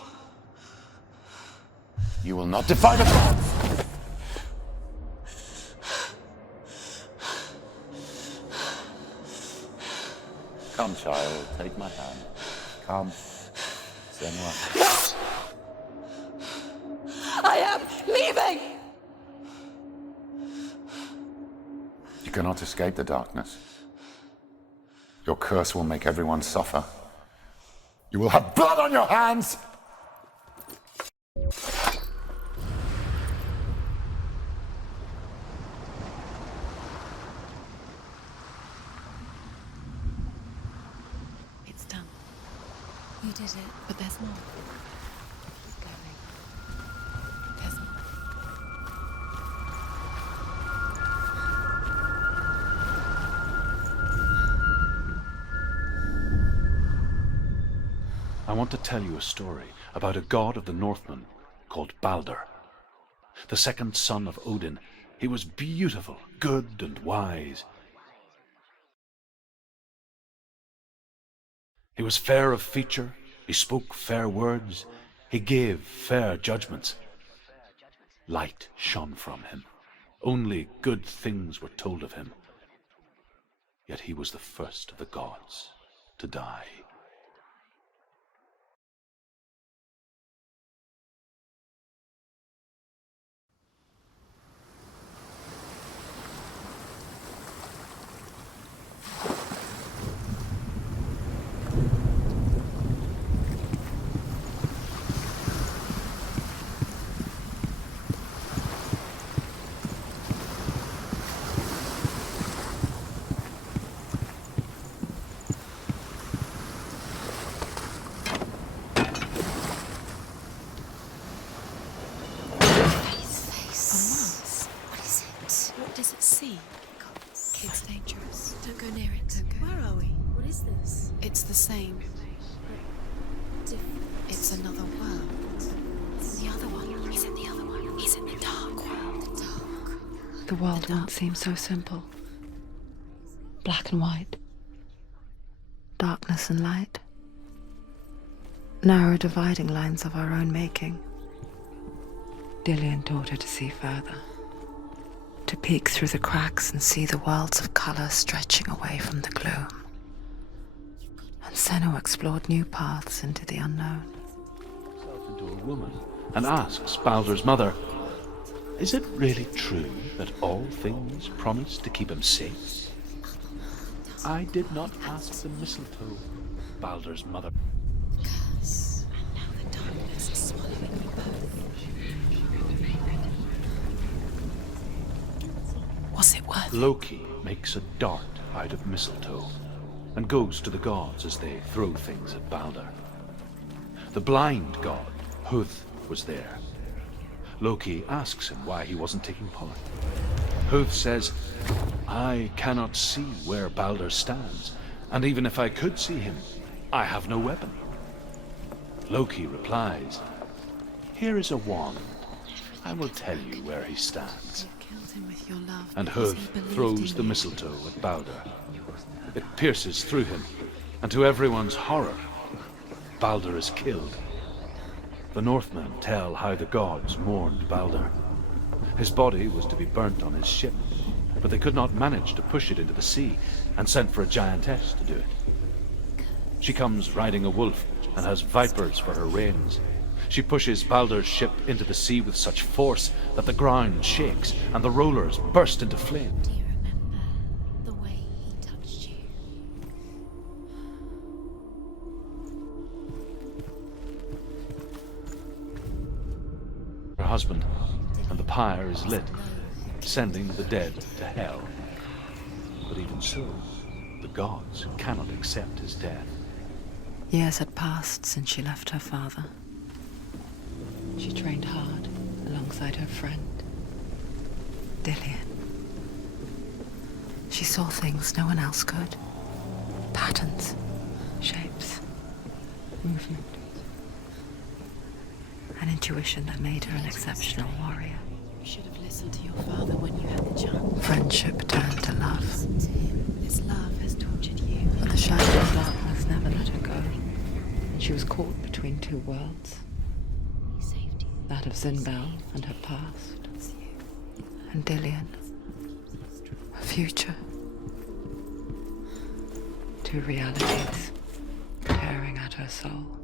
You will not defy the gods. Come, child, take my hand. Come. Senua. I am leaving! You cannot escape the darkness. Your curse will make everyone suffer. You will have blood on your hands! It's done. You did it, but there's more. Keep going. There's more. I want to tell you a story about a god of the Northmen called Balder. The second son of Odin, he was beautiful, good and wise. He was fair of feature, he spoke fair words, he gave fair judgments. Light shone from him. Only good things were told of him. Yet he was the first of the gods to die. It's the same. It's another world. The other one. He's in the other one. He's in the dark world. The dark. The world once seemed so simple. Black and white. Darkness and light. Narrow dividing lines of our own making. Dillian taught her to see further. To peek through the cracks and see the worlds of color stretching away from the gloom. And Senua explored new paths into the unknown. Into a woman and asks Balder's mother, "Is it really true that all things promise to keep him safe?" "I did not ask the mistletoe," Balder's mother. Curse. And now the darkness is swallowing you both. Was it worth it? Loki makes a dart out of mistletoe and goes to the gods as they throw things at Balder. The blind god, Huth, was there. Loki asks him why he wasn't taking part. Huth says, "I cannot see where Balder stands, and even if I could see him, I have no weapon." Loki replies, "Here is a wand. I will tell you where he stands." And Huth throws the mistletoe at Balder. It pierces through him, and to everyone's horror, Balder is killed. The Northmen tell how the gods mourned Balder. His body was to be burnt on his ship, but they could not manage to push it into the sea, and sent for a giantess to do it. She comes riding a wolf and has vipers for her reins. She pushes Balder's ship into the sea with such force that the ground shakes and the rollers burst into flame. Do you remember the way he touched you? Her husband, and the pyre is lit, sending the dead to hell. But even so, the gods cannot accept his death. Years had passed since she left her father. She trained hard alongside her friend, Dillian. She saw things no one else could. Patterns, shapes, movement. An intuition that made her an exceptional warrior. You should have listened to your father when you had the chance. Friendship turned to love. Listen to him. This love has tortured you. But the shadow of darkness never let her go. And she was caught between two worlds. He saved you. That of Zinbel and her past. And Dillian. Her future. Two realities tearing at her soul.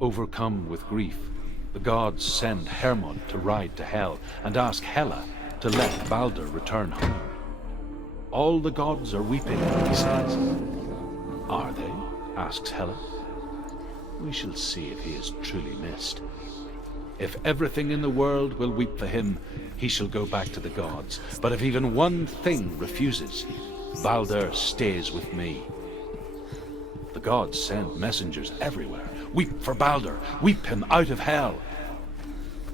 Overcome with grief, the gods send Hermod to ride to Hell and ask Hela to let Balder return home. All the gods are weeping, he says. Are they? Asks Hela. We shall see if he is truly missed. If everything in the world will weep for him, he shall go back to the gods. But if even one thing refuses, Balder stays with me. The gods send messengers everywhere. Weep for Balder. Weep him out of hell.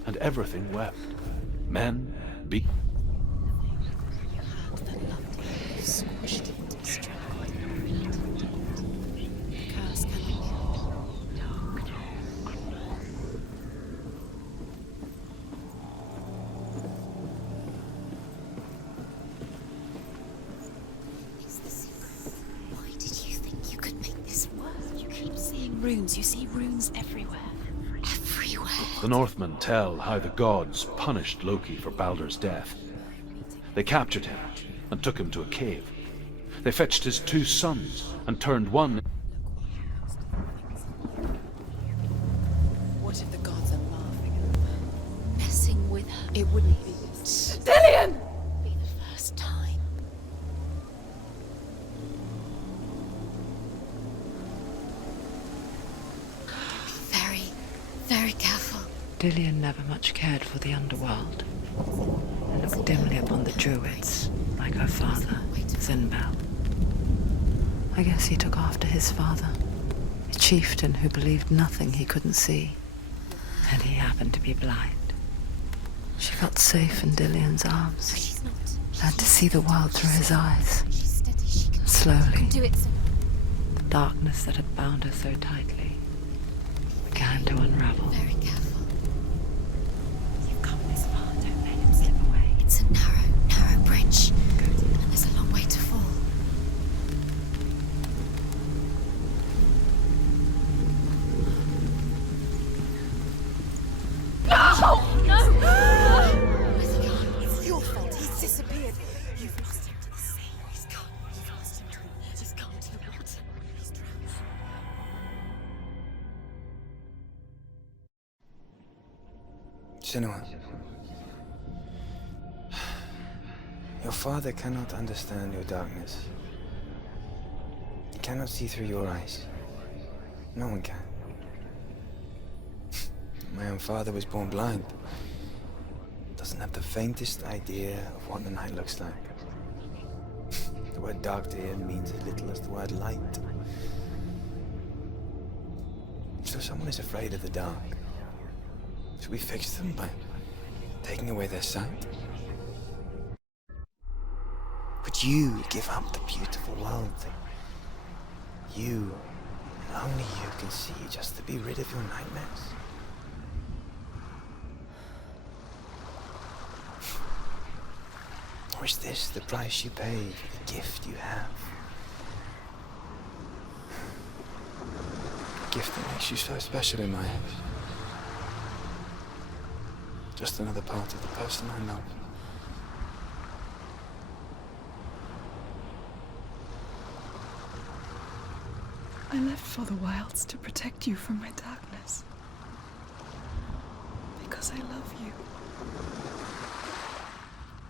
and everything wept. Men, beasts. Squished into strength. Curse cannot It's the secret. Why did you think you could make this work? You keep seeing runes. You see runes everywhere. Everywhere. The Northmen tell how the gods punished Loki for Baldur's death. They captured him and took him to a cave. They fetched his 2 sons and turned one. What if the gods are laughing at her? Messing with her? It wouldn't be this. Dillion! Be the first time. Be very, very careful. Dillion never much cared for the underworld, and looked dimly upon the druids, like her father, Zinbel. I guess he took after his father, a chieftain who believed nothing he couldn't see, and he happened to be blind. She felt safe in Dillion's arms, She's not. learned to see the world through his eyes. She's steady. She can Slowly, do it. the darkness that had bound her so tightly began to unravel. Very careful. You've come this far. Don't let him slip away. It's a narrow bridge. And there's a long way to fall. No! No! Where's he gone? It's your fault. He's disappeared. You've lost him to the sea. He's gone. You've lost him to He's gone to the water. He's drowned. Senua. Your father cannot understand your darkness. He cannot see through your eyes. No one can. My own father was born blind. Doesn't have the faintest idea of what the night looks like. The word dark to him means as little as the word light. So someone is afraid of the dark. Should we fix them by taking away their sight? Would you give up the beautiful world that you, and only you, can see just to be rid of your nightmares? Or is this the price you pay for the gift you have? A gift that makes you so special in my eyes. Just another part of the person I love. I left for the wilds to protect you from my darkness. Because I love you.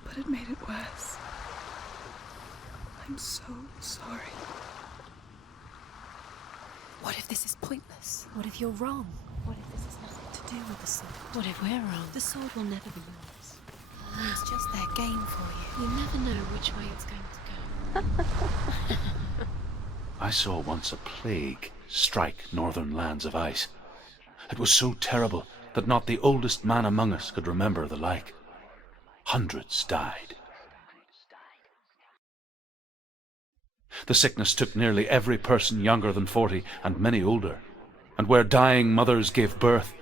But it made it worse. I'm so sorry. What if this is pointless? What if you're wrong? What if this has nothing to do with the sword? What if we're wrong? The sword will never be yours. It's just their game for you. You never know which way it's going to go. I saw once a plague strike northern lands of ice. It was so terrible that not the oldest man among us could remember the like. Hundreds died. The sickness took nearly every person younger than 40 and many older, and where dying mothers gave birth,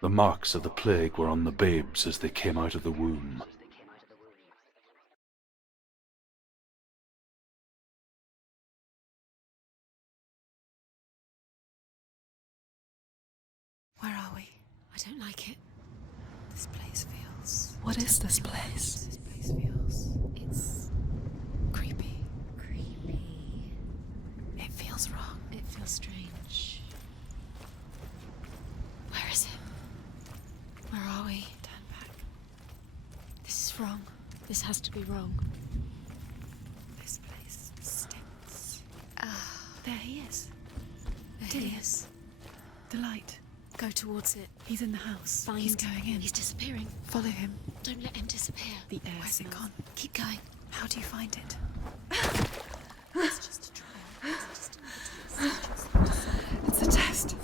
the marks of the plague were on the babes as they came out of the womb. Where are we? I don't like it. This place feels... What is this place? This place feels... It's... creepy. Creepy. It feels wrong. It feels strange. Where is it? Where are we? Turn back. This is wrong. This has to be wrong. This place stinks. There he is. There he is. The light. Go towards it. He's in the house. Find He's going in. He's disappearing. Follow him. Don't let him disappear. The air Where's it smells. gone? Keep going. How do you find it? It's just a trial. It's just another test. It's a test.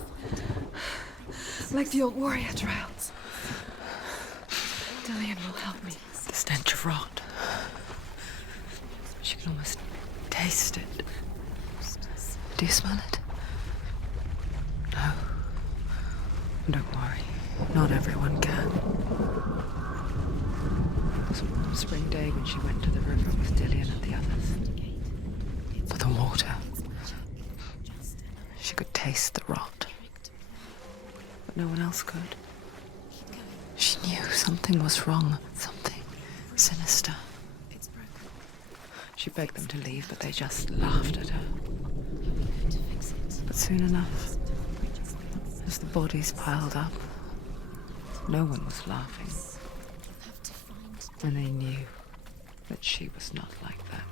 Like the old warrior trials. Dillian will help me. The stench of rot. She can almost taste it. Do you smell it? No. Don't worry. Not everyone can. It was a spring day when she went to the river with Dillian and the others. For the water. She could taste the rot. But no one else could. She knew something was wrong. Something sinister. She begged them to leave, but they just laughed at her. But soon enough, as the bodies piled up, no one was laughing. And they knew that she was not like that.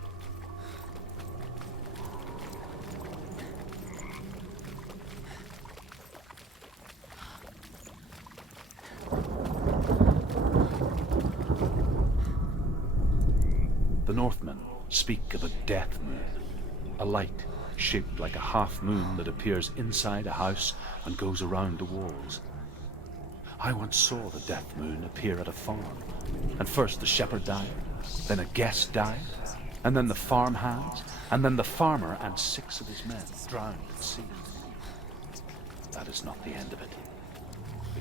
The Northmen speak of a death moon, a light shaped like a half moon that appears inside a house and goes around the walls. I once saw the death moon appear at a farm, and first the shepherd died, then a guest died, and then the farm hands, and then the farmer and 6 of his men drowned at sea. That is not the end of it.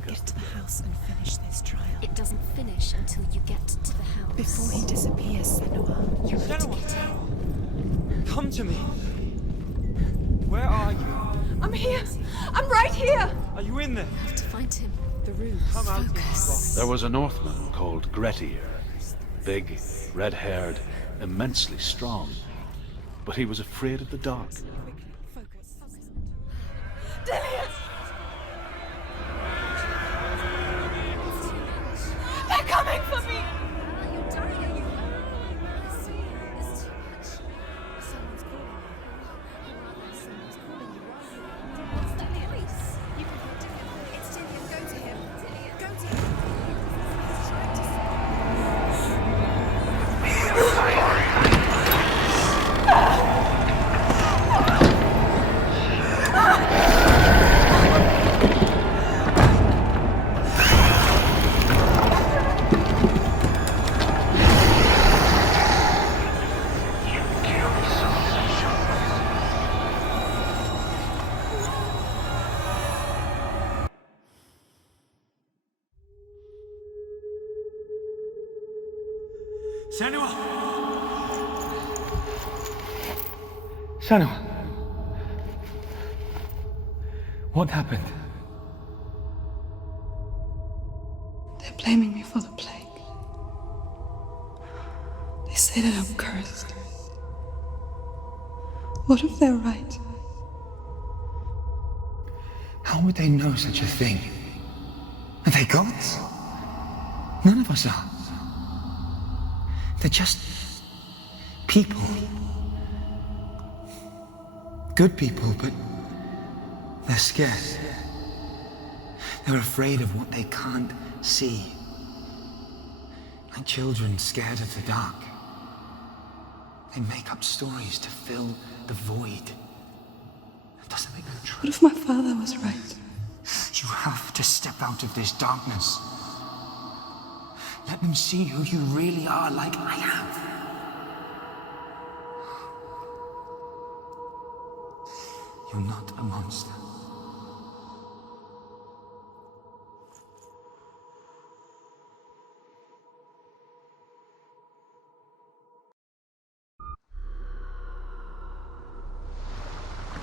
Get to the house and finish this trial. It doesn't finish until you get to the house. Before he disappears, Senua, you need to get him. Come to me. Where are you? I'm here. I'm right here. Are you in there? You have to find him. The rooms. Come out. Focus. There was a Northman called Grettir, big, red-haired, immensely strong, but he was afraid of the dark. Focus. Dillian! They're coming for me! You're dying, are you? I see. There's too much. Someone's calling you. Someone's calling you. What's that voice? You can hear Dillian. It's Dillian. Go to him. Dillian. Go to him. He's trying to Senua! Senua! What happened? They're blaming me for the plague. They say that I'm cursed. What if they're right? How would they know such a thing? Are they gods? None of us are. They're just people. Good people, but they're scared. They're afraid of what they can't see. Like children scared of the dark. They make up stories to fill the void. That doesn't make them true. What if my father was right? You have to step out of this darkness. Let them see who you really are, like I have. You're not a monster.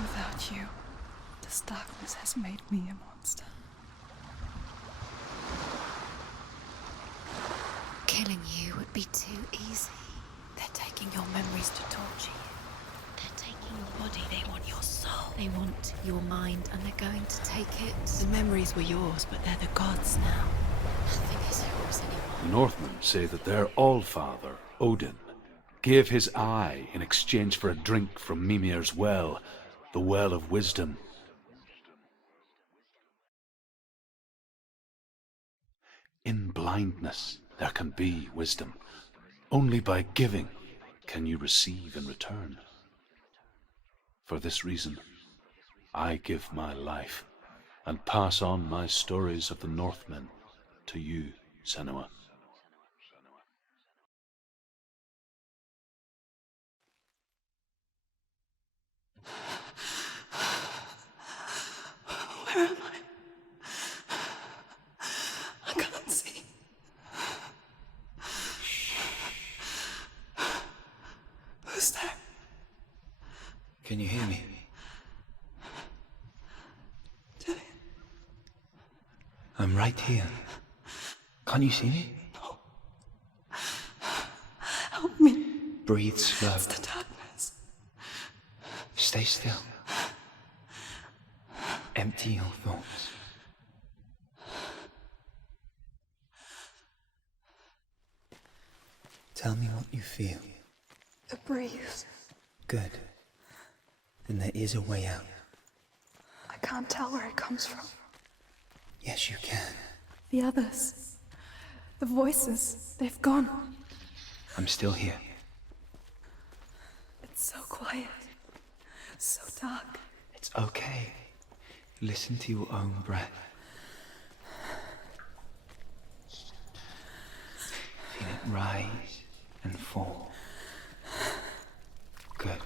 Without you, this darkness has made me a monster. Killing you would be too easy. They're taking your memories to torture you. They're taking your body. They want your soul. They want your mind, and they're going to take it. The memories were yours, but they're the gods now. Nothing is yours anymore. The Northmen say that their Allfather, Odin, gave his eye in exchange for a drink from Mimir's well, the well of wisdom. In blindness, there can be wisdom. Only by giving can you receive in return. For this reason, I give my life and pass on my stories of the Northmen to you, Senua. Where am I? I can't see. Who's there? Can you hear me? I'm right here. Can't you see me? No. Help me. Breathe slow. It's the darkness. Stay still. Empty your thoughts. Tell me what you feel. The breeze. Good. Then there is a way out. I can't tell where it comes from. Yes, you can. The others. The voices. They've gone. I'm still here. It's so quiet. So dark. It's okay. Listen to your own breath. Feel it rise and fall. Good.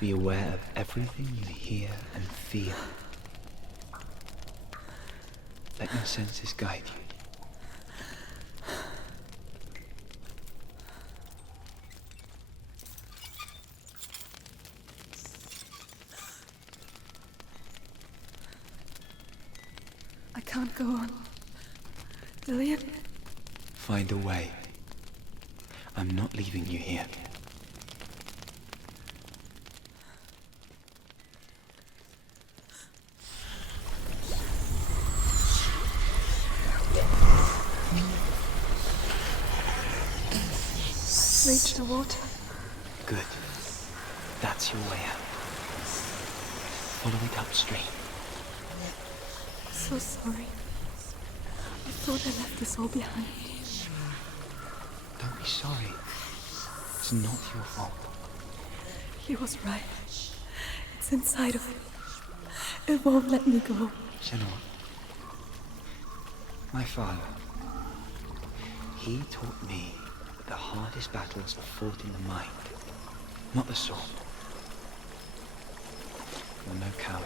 Be aware of everything you hear and feel. Let your senses guide you. I can't go on. Dillian? Find a way. I'm not leaving you here. Reach the water. Good. That's your way out. Follow it upstream. So sorry. I thought I left this all behind. Don't be sorry. It's not your fault. He was right. It's inside of me. It won't let me go. Senua. My father. He taught me that the hardest battles are fought in the mind, not the sword. You're no coward.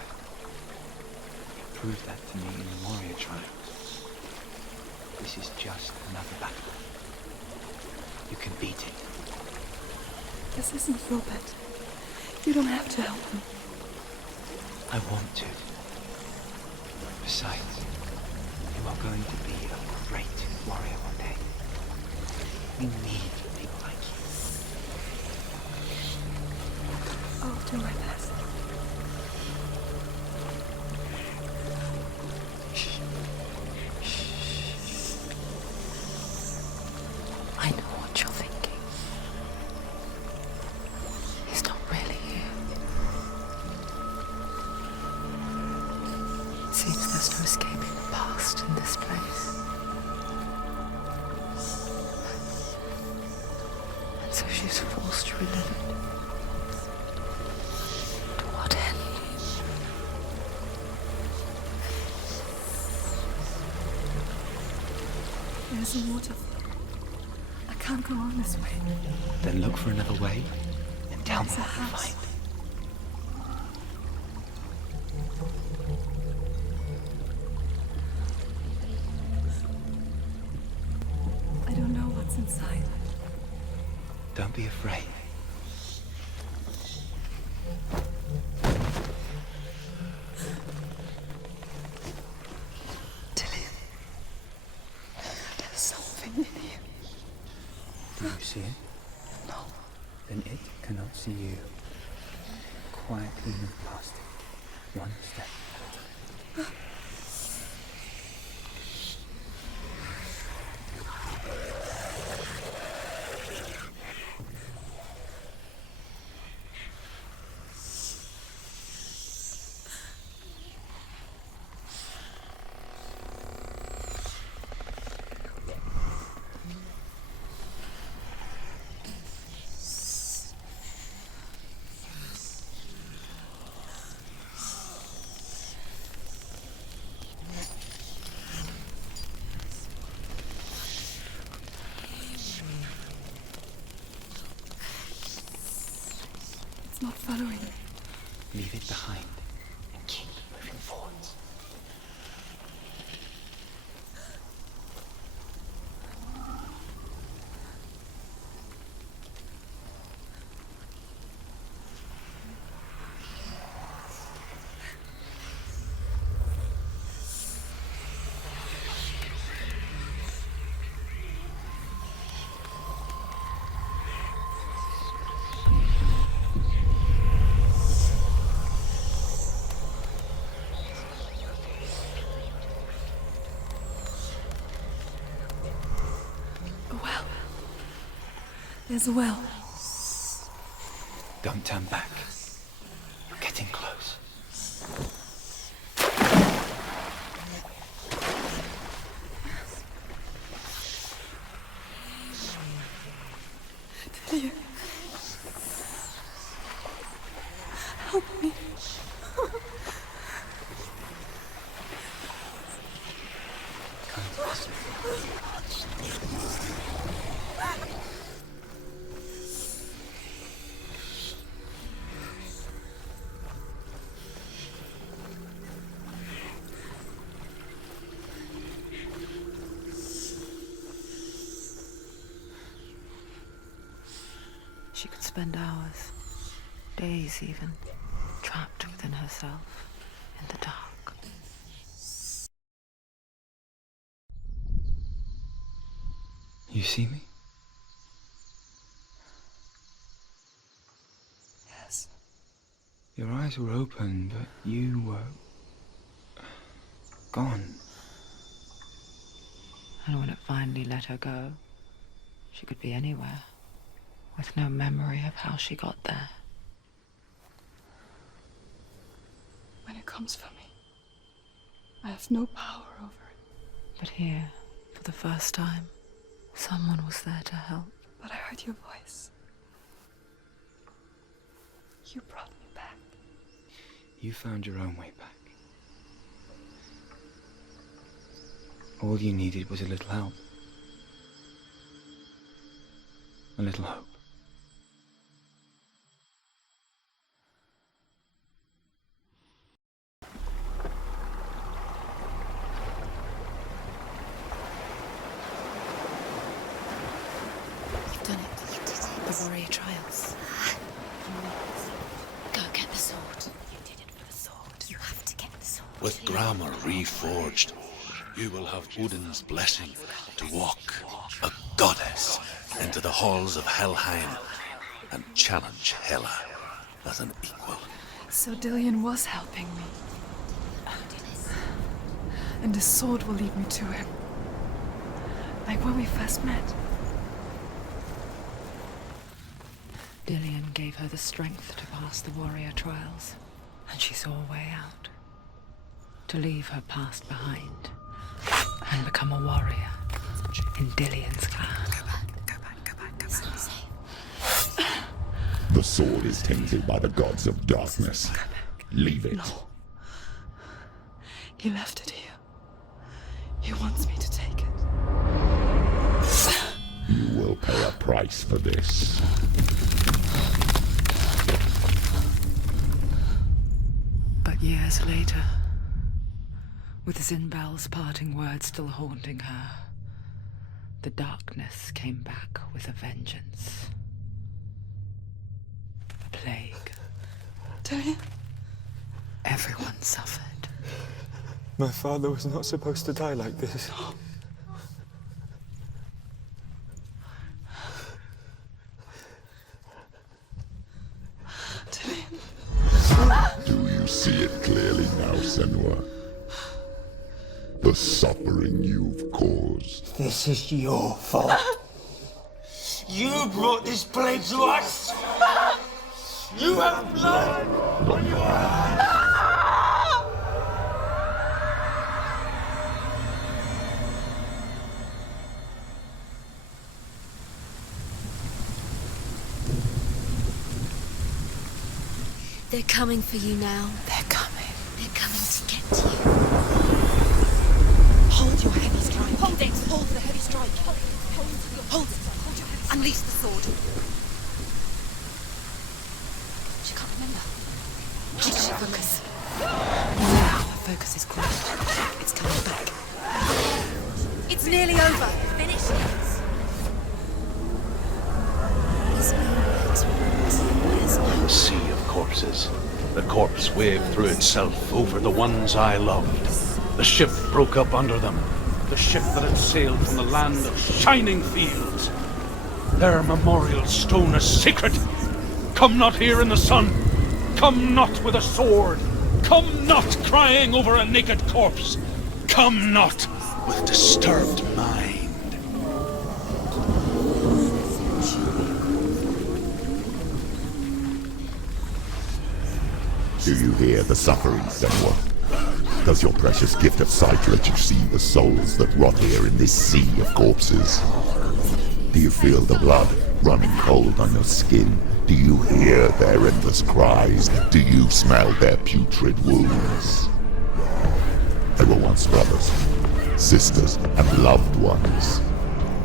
You proved that to me in the warrior trials. This is just another battle. You can beat it. This isn't your bet. You don't have to help me. I want to. Besides, you are going to be a great warrior one day. We need people like you. I'll do my best. I know what you're thinking. He's not really here. Seems there's no escaping the past in this place. And so she's forced to relive it. To what end? There's a waterfall. I can't go on this way. Then look for another way and tell me There's a what you house. find. I don't know what's inside. Don't be afraid. Dillian. There's something in here. Do you see it? No. Then it cannot see you. Quietly move past it. One step at a time. It's not following me. Leave it behind and keep There's a well. Don't turn back. You're getting close. Delia. Help me. She could spend hours, days even, trapped within herself, in the dark. You see me? Yes. Your eyes were open, but you were gone. And when it finally let her go, she could be anywhere, with no memory of how she got there. When it comes for me, I have no power over it. But here, for the first time, someone was there to help. But I heard your voice. You brought me back. You found your own way back. All you needed was a little help. A little hope. You've done it. You did it. The warrior trials. Go get the sword. You did it for the sword. You have to get the sword. With grammar reforged, you will have Odin's blessing to walk, a goddess, into the halls of Helheim and challenge Hela as an equal. So Dillion was helping me. And the sword will lead me to him. Like when we first met. Dillion gave her the strength to pass the warrior trials, and she saw a way out. To leave her past behind, and become a warrior in Dillion's clan. Go back. It's not safe. The sword is tainted by the gods of darkness. Leave it. No. He left it here. He wants me to take it. You will pay a price for this. But years later, with Zinbel's parting words still haunting her, the darkness came back with a vengeance. A plague. Dillion? Everyone suffered. My father was not supposed to die like this. Do you see it clearly now, Senua? The suffering you've caused. This is your fault. You brought this plague to us. You have blood on your hands. They're coming for you now. They're coming. They're coming to get you. Hold your heavy strike. Hold it. Hold the heavy strike. Hold it. Unleash the sword. She can't remember. Did she focus? Now her focus is gone. It's coming back. It's nearly over. Finish it. There's nowhere to run. There's no A sea of corpses. The corpse waved through itself over the ones I loved. The ship broke up under them. The ship that had sailed from the land of shining fields. Their memorial stone is sacred. Come not here in the sun. Come not with a sword. Come not crying over a naked corpse. Come not with disturbed mind. Do you hear the suffering, Senua? Does your precious gift of sight let you see the souls that rot here in this sea of corpses? Do you feel the blood running cold on your skin? Do you hear their endless cries? Do you smell their putrid wounds? They were once brothers, sisters, and loved ones.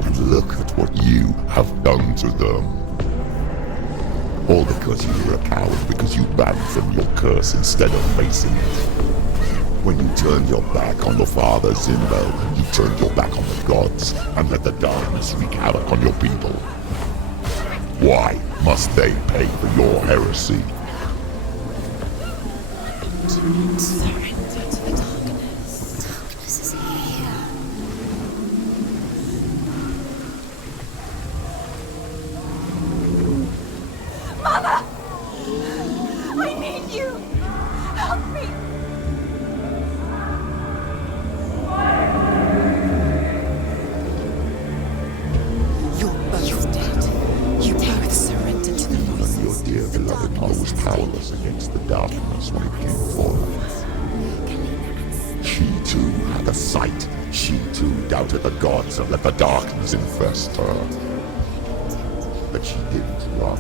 And look at what you have done to them. All because you were a coward, because you ran from your curse instead of facing it. When you turned your back on your father, Zinbo, you turned your back on the gods, and let the darkness wreak havoc on your people. Why must they pay for your heresy? Surrender to the darkness. Darkness is here. Mother! I need you! Help me! You're both dead. You both surrendered to the voices. Your dear beloved mother was powerless against the darkness when it came forward. She too had a sight. She too doubted the gods and let the darkness infest her. But she didn't run.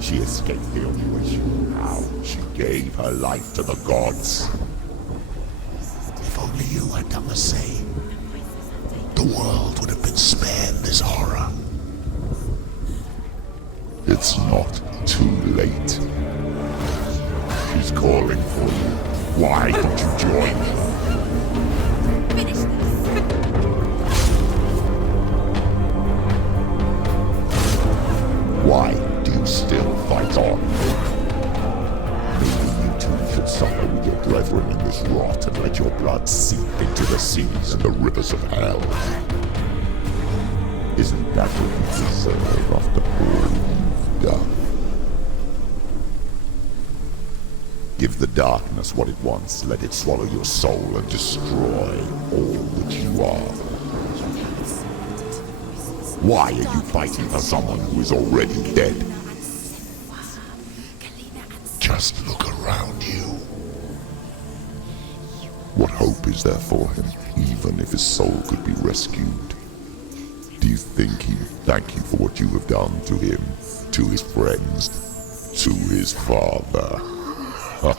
She escaped the only way she knew how. She gave her life to the gods. If only you had done the same, the world would have been spared this horror. It's not too late. She's calling for you. Why don't you join her? Finish this. Why do you still fight on? Maybe you too should suffer with your brethren in this rot and let your blood seep into the seas and the rivers of hell. Isn't that what you deserve after all you've done? Give the darkness what it wants, let it swallow your soul and destroy all that you are. Why are you fighting for someone who is already dead? Just look around you. What hope is there for him, even if his soul could be rescued? Do you think he'd thank you for what you have done to him, to his friends, to his father? I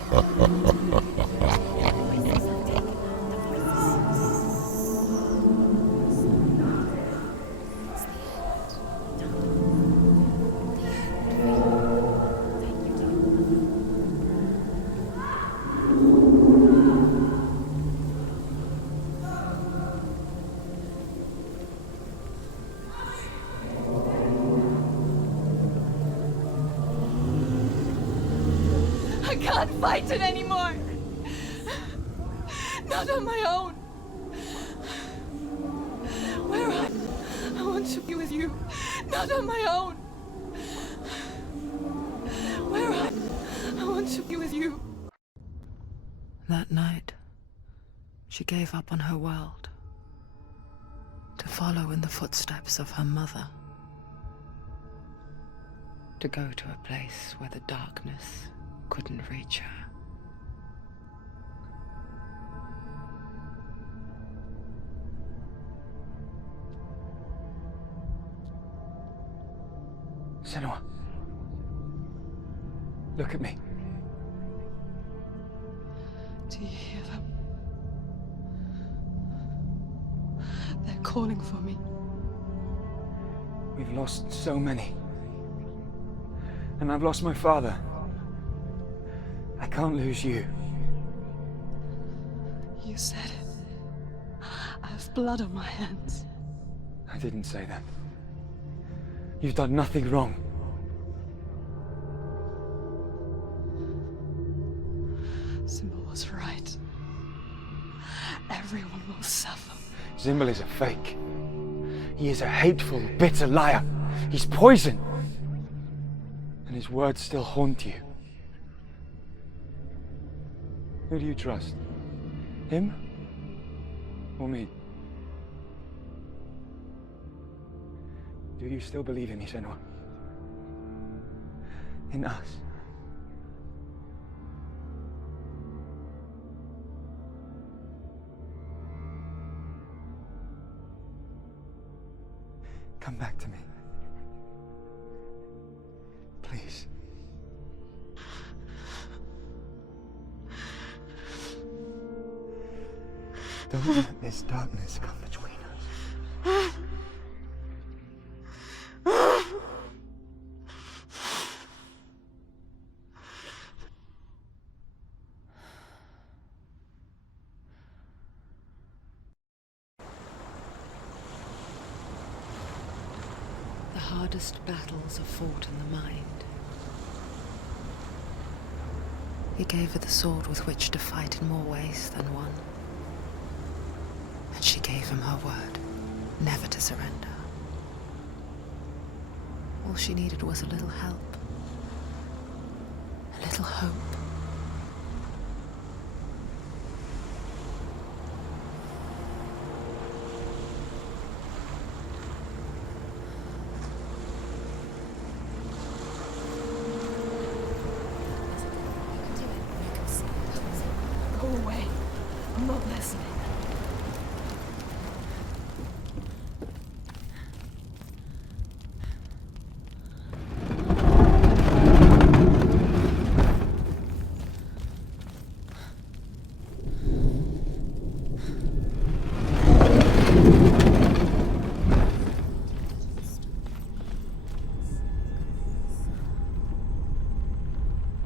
can't fight it anymore! Not on my own! Where I want to be with you, not on my own! Where I want to be with you. That night, she gave up on her world to follow in the footsteps of her mother, to go to a place where the darkness couldn't reach her. Senua. Look at me. Do you hear them? They're calling for me. We've lost so many. And I've lost my father. I can't lose you. You said it. I have blood on my hands. I didn't say that. You've done nothing wrong. Symbol was right. Everyone will suffer. Zimbel is a fake. He is a hateful, bitter liar. He's poison. And his words still haunt you. Who do you trust? Him? Or me? Do you still believe in me, Senua? In us? Come back to me. Please. Don't let this darkness come between us. The hardest battles are fought in the mind. He gave her the sword with which to fight in more ways than one. And she gave him her word, never to surrender. All she needed was a little help, a little hope. Go away. I'm not listening.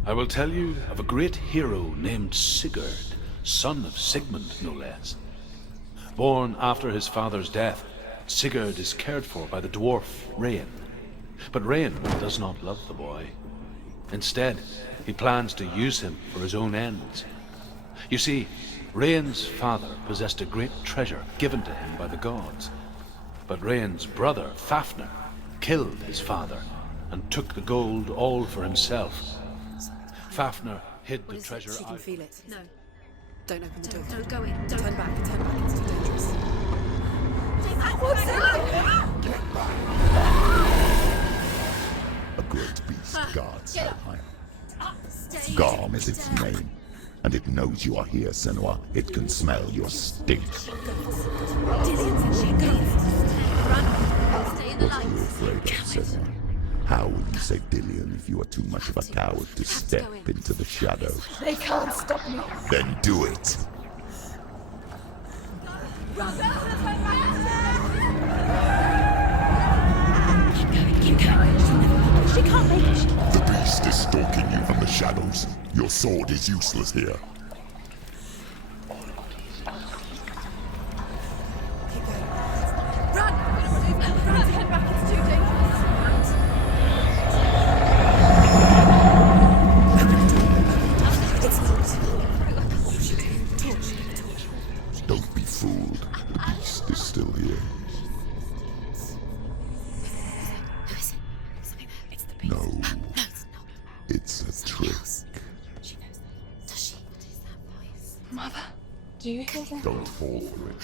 I will tell you of a great hero named Sigurd, son of Sigmund, no less. Born after his father's death, Sigurd is cared for by the dwarf Rain. But Rain does not love the boy. Instead, he plans to use him for his own ends. You see, Rain's father possessed a great treasure given to him by the gods. But Rain's brother, Fafnir, killed his father and took the gold all for himself. Fafnir hid the treasure She can out. feel it. No. Don't open the door. Don't go in. Don't. Turn back. Turn back. It's too dangerous. What's that? A great beast guards Get her up. high. Stay Garm is its down. name, and it knows you are here, Senua. It can smell your stink. Dillian said she'd go. Run. Stay in the What are you light. afraid of, Senua? How will you save Dillian if you are too much of a coward to step into the shadow? They can't stop me. Then do it! Keep going. She can't make it. The beast is stalking you from the shadows. Your sword is useless here. Run! Run! Head back. It's too dangerous. Don't be fooled. The beast is still here. No. It's a trick. Mother, do you hear that? Don't fall for it.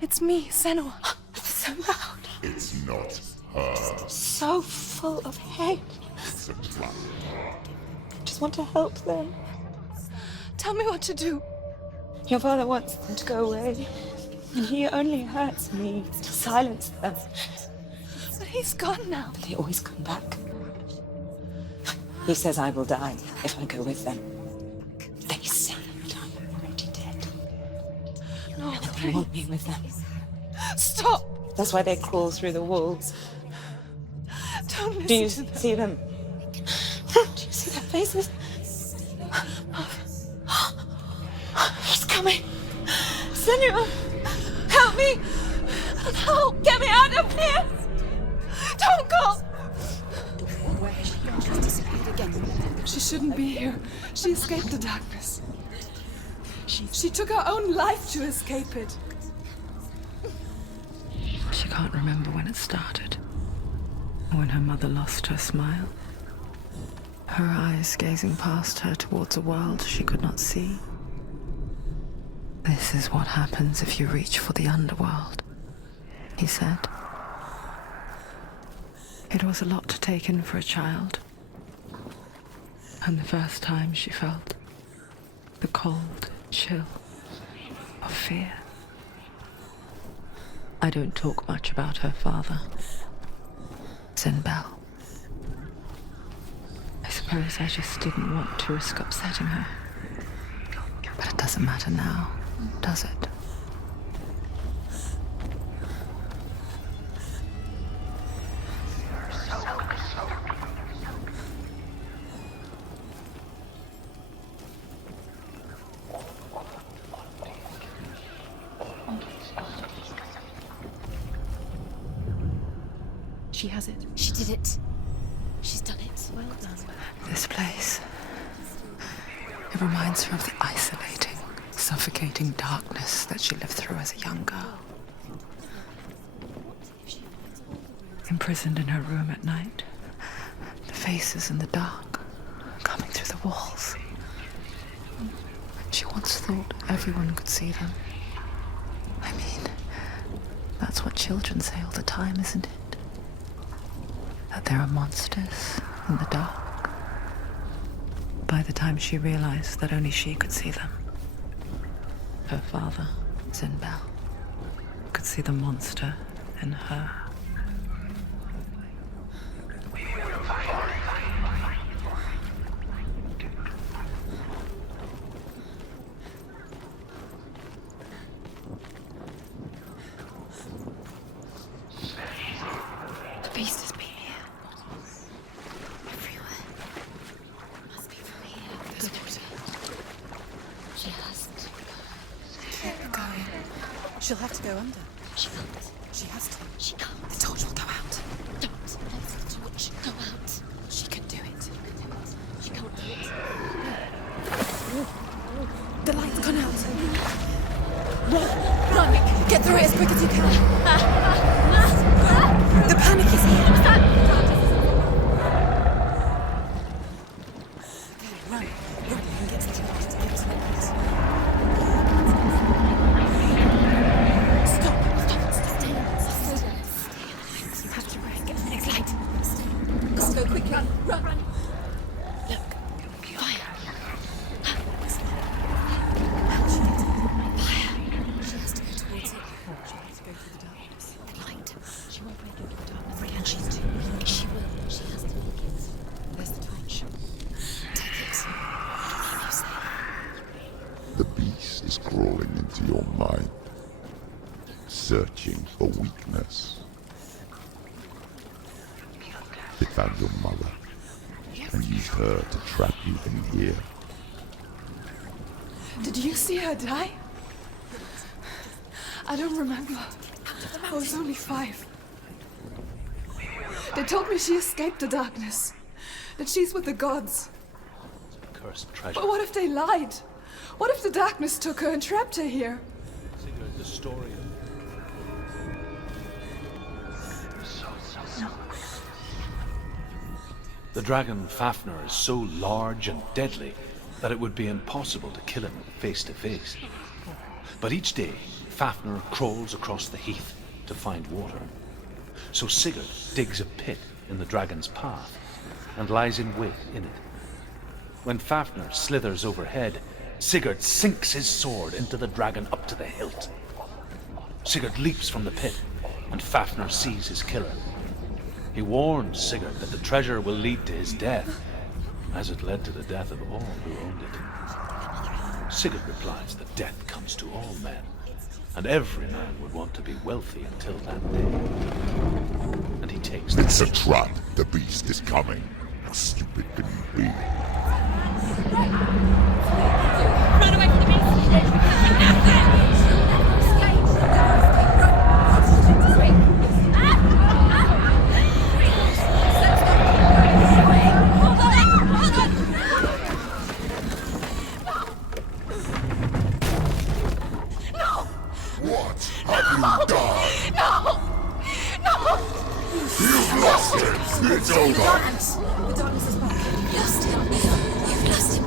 It's me, Senua. It's so loud. It's not her. So full of hate. It's a trap. I just want to help them. Tell me what to do. Your father wants them to go away, and he only hurts me to silence them. But he's gone now. But they always come back. He says I will die if I go with them. They say that I'm already dead. No, They want me with them. stop! That's why they crawl through the walls. Don't listen Do you to them. see them? Do you see their faces? He's coming. Senua, help me! Help! Get me out of here! Don't go! Where has she gone? She's disappeared again. She shouldn't be here. She escaped the darkness. She took her own life to escape it. She can't remember when it started. When her mother lost her smile. Her eyes gazing past her towards a world she could not see. This is what happens if you reach for the underworld, he said. It was a lot to take in for a child. And the first time she felt the cold chill of fear. I don't talk much about her father. Sinbel. I suppose I just didn't want to risk upsetting her. But it doesn't matter now, does it? She has it. She did it. She's done it. Well done. This place. It reminds her of the isolating, suffocating darkness that she lived through as a young girl. Imprisoned in her room at night. The faces in the dark, coming through the walls. She once thought everyone could see them. I mean, that's what children say all the time, isn't it? That there are monsters in the dark. By the time she realized that only she could see them, her father, Sinbel, could see the monster in her. The beast has been here. Everywhere. Must be from here. There's water. She has to go. Keep going. She'll have to go under. She can't. She has to. She can't. The torch will go out. Don't let the torch go out. She can do it. She can't do it. The light's gone out. Run! Run! Get through it as quick as you can. The panic is here. Okay, run. Run and get to the light. Get to the light. Stop. Stay. You have to run. Get to the next light. Let's go quickly. Run. Look. Fire. She has to go towards it. She has to go through the darkness. The light. She won't break into the darkness. Can she do? She will. She has to make it. There's the torch. Take it. Keep you safe. The beast is crawling into your mind, searching for weakness. It found your mother and used her to trap you in here. Did you see her die? I don't remember. I was only 5. They told me she escaped the darkness, that she's with the gods. Cursed treasure. But what if they lied? What if the darkness took her and trapped her here? The story of... The dragon Fafnir is so large and deadly that it would be impossible to kill him face to face. But each day, Fafnir crawls across the heath to find water. So Sigurd digs a pit in the dragon's path and lies in wait in it. When Fafnir slithers overhead, Sigurd sinks his sword into the dragon up to the hilt. Sigurd leaps from the pit, and Fafnir sees his killer. He warns Sigurd that the treasure will lead to his death, as it led to the death of all who owned it. Sigurd replies that death comes to all men, and every man would want to be wealthy until that day. And he takes It's a trap. The beast is coming. How stupid can you be? Run away from the beast! What have you done? No! You've lost it. It's over. The darkness is back. You've lost him. You've lost him.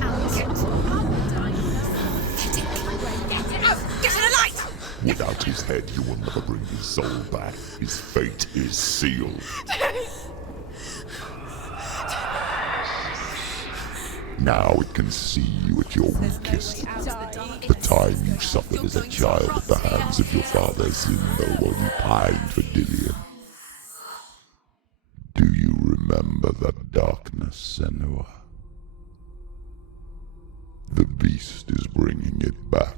Get to the light! Without his head, you will never bring his soul back. His fate is sealed. Now it can see you at your weakest. The time you suffered as a child at the hands of your father Zindo while you pined for Dillian. Do bringing it back.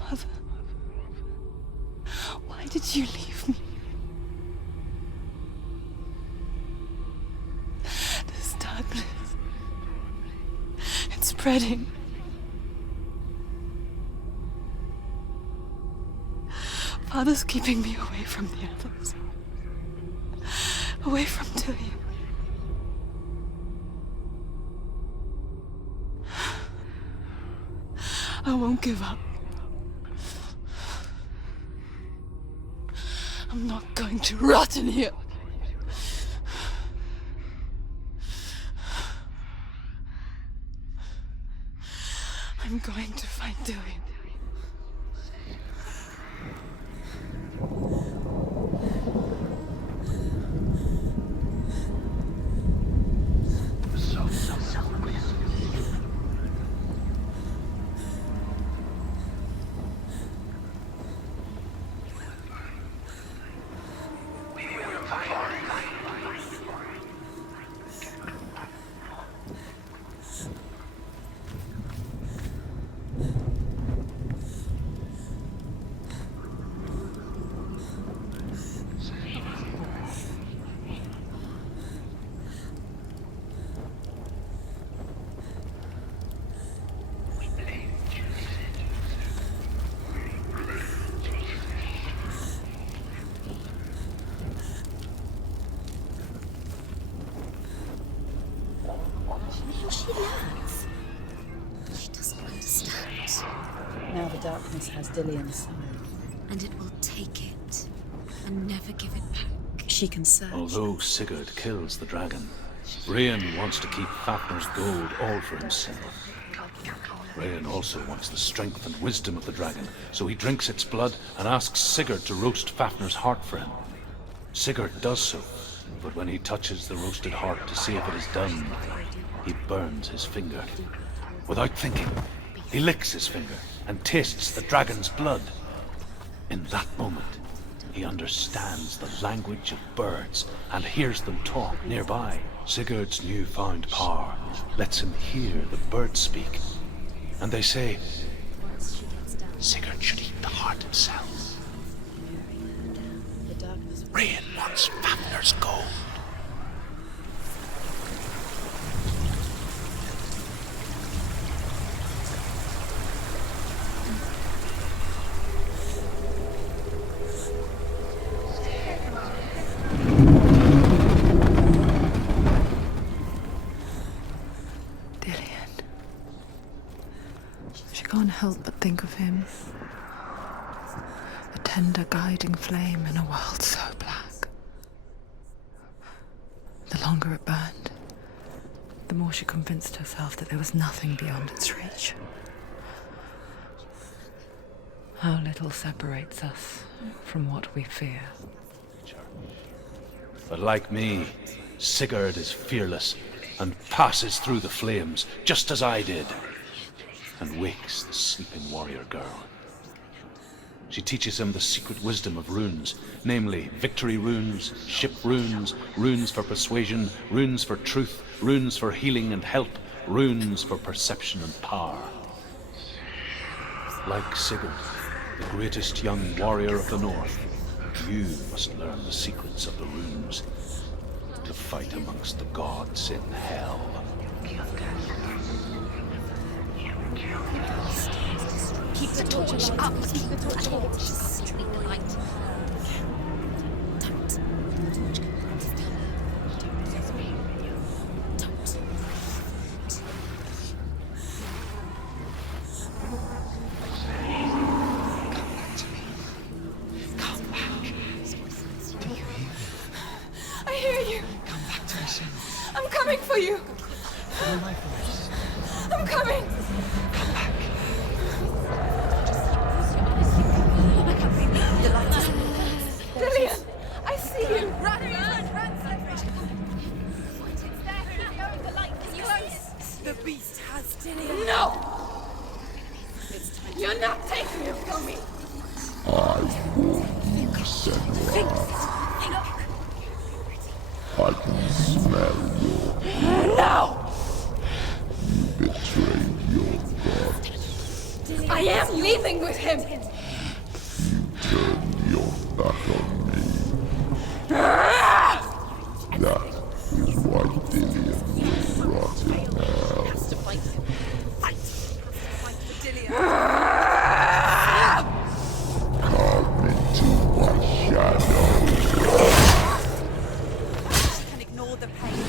Mother, why did you leave me? This darkness, it's spreading. Father's keeping me away from the others. Away from Dillian. I won't give up. I'm not going to rot in here. I'm going to find Dillian. Now the darkness has Dillian's side. And it will take it and never give it back. She can search. Although Sigurd kills the dragon, Rayan wants to keep Fafnir's gold all for himself. Rayan also wants the strength and wisdom of the dragon, so he drinks its blood and asks Sigurd to roast Fafnir's heart for him. Sigurd does so, but when he touches the roasted heart to see if it is done, he burns his finger. Without thinking, he licks his finger and tastes the dragon's blood. In that moment, he understands the language of birds and hears them talk nearby. Sigurd's newfound power lets him hear the birds speak. And they say, Sigurd should eat the heart himself. Rayan wants Fafnir's gold. Can't help but think of him. A tender guiding flame in a world so black. The longer it burned, the more she convinced herself that there was nothing beyond its reach. How little separates us from what we fear. But like me, Sigurd is fearless and passes through the flames, just as I did, and wakes the sleeping warrior girl. She teaches him the secret wisdom of runes, namely victory runes, ship runes, runes for persuasion, runes for truth, runes for healing and help, runes for perception and power. Like Sigurd, the greatest young warrior of the North, you must learn the secrets of the runes to fight amongst the gods in hell. Keep the torch up. Keep the torch. Street the light. Don't. The torch Don't. Come back to me. Come back. Do you hear me? I hear you. Come back to me, Senua. I'm coming for you. Follow my voice. I'm coming. Come back. The light is Dillian, I see you. Run! It's there. The light is close. The beast has Dillian. No! You're not taking it from me. I warn you, Senua. I can smell your... No! You betrayed your gods. I am leaving with him! You turned your back on me. That is why Dillion will rot in hell. Come into my shadow. She can ignore the pain.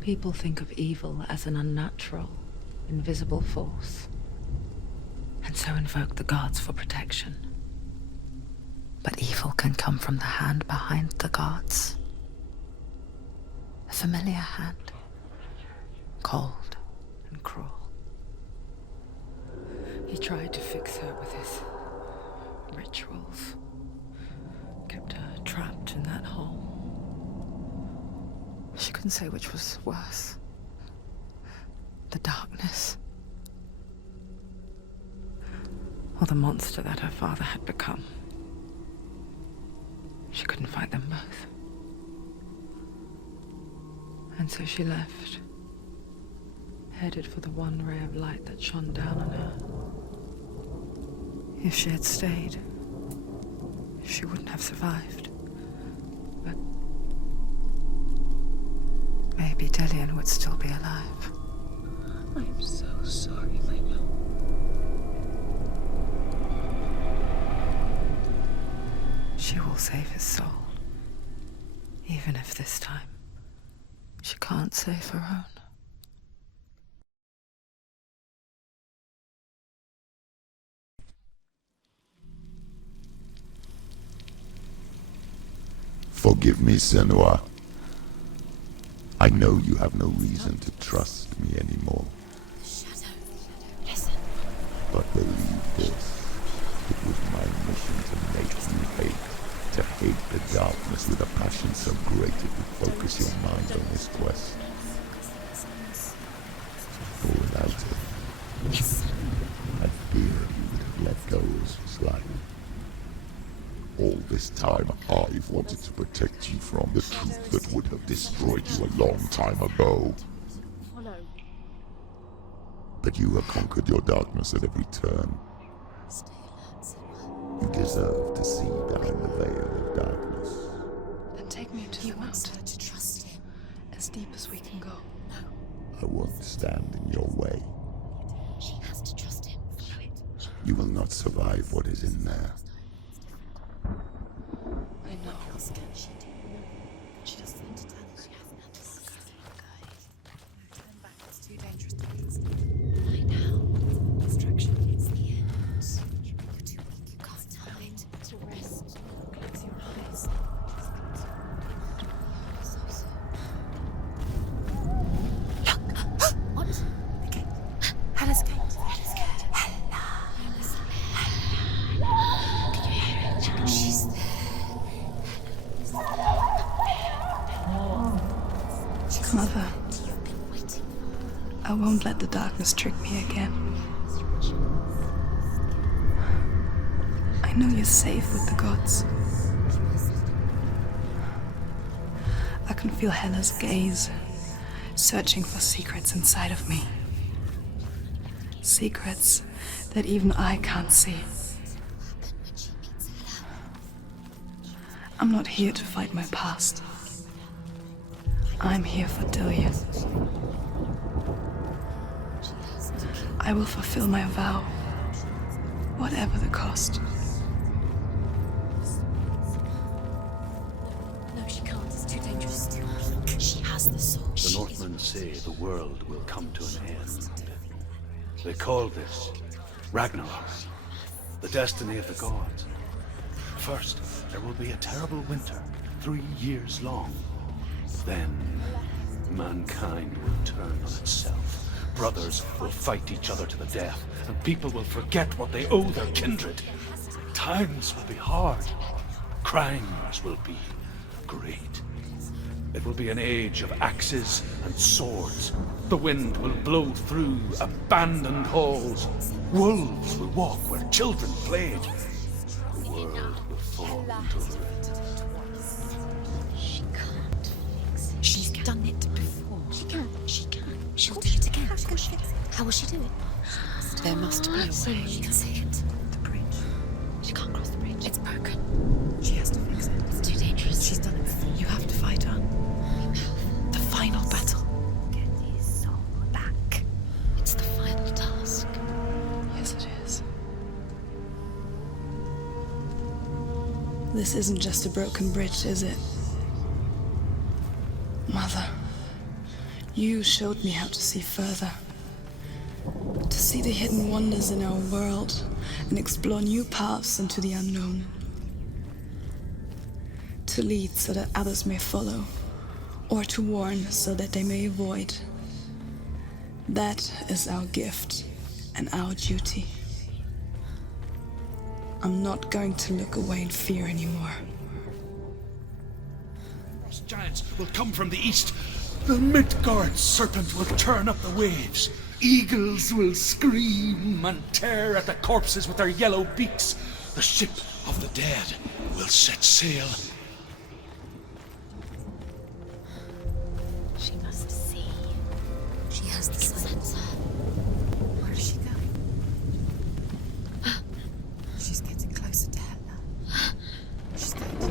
People think of evil as an unnatural, invisible force, and so invoke the gods for protection. But evil can come from the hand behind the gods. A familiar hand, cold and cruel. He tried to fix her with his rituals, kept her trapped in that hole. She couldn't say which was worse. The darkness, or the monster that her father had become. She couldn't fight them both. And so she left, headed for the one ray of light that shone down on her. If she had stayed, she wouldn't have survived. But maybe Dillion would still be alive. I'm so sorry, my love. She will save his soul. Even if this time she can't save her own. Forgive me, Senua. I know you have no reason to trust me anymore. Shadow, listen. But believe this, it was my mission to make you hate. To hate the darkness with a passion so great it would focus your mind on this quest. For without it, I fear you would have let go as was like. All this time, I've wanted to protect you from the truth that would have destroyed you a long time ago. But you have conquered your darkness at every turn. You deserve to see behind the veil of darkness. Then take me to the mountain. To trust him. As deep as we can go. I won't stand in your way. She has to trust him. You will not survive what is in there. I know. She doesn't want to tell us. She hasn't had to turn back. It's too dangerous to lose. Lie down. Distraction. It's the end. You're too weak. You can't hide. To rest. Close your eyes. Look! What? The gate. Hannah's gate. Hannah's gate. Hannah. Can you hear it? She's there. Mother, I won't let the darkness trick me again. I know you're safe with the gods. I can feel Hela's gaze, searching for secrets inside of me. Secrets that even I can't see. I'm not here to fight my past. I'm here for Dillion. I will fulfill my vow, whatever the cost. has the sword. The Northmen say the world will come to an end. They call this Ragnarok, the destiny of the gods. First, there will be a terrible winter, 3 years long. Then, mankind will turn on itself. Brothers will fight each other to the death, and people will forget what they owe their kindred. Times will be hard. Crimes will be great. It will be an age of axes and swords. The wind will blow through abandoned halls. Wolves will walk where children played. The world will fall into ruin. She can't fix it. She's done it before. She can. She can. She'll do it again. How will she do it? There must be a way. She can see it. The bridge. She can't cross the bridge. It's broken. She has to fix it. It's too dangerous. She's done it before. You have to fight her. The final battle. Get his soul back. It's the final task. Yes, it is. This isn't just a broken bridge, is it? Mother, you showed me how to see further. To see the hidden wonders in our world and explore new paths into the unknown. To lead so that others may follow, or to warn so that they may avoid. That is our gift and our duty. I'm not going to look away in fear anymore. Frost giants will come from the east. The Midgard serpent will turn up the waves. Eagles will scream and tear at the corpses with their yellow beaks. The ship of the dead will set sail. She must see. She has the sensor. Where is she going? She's getting closer to Hela. She's going to...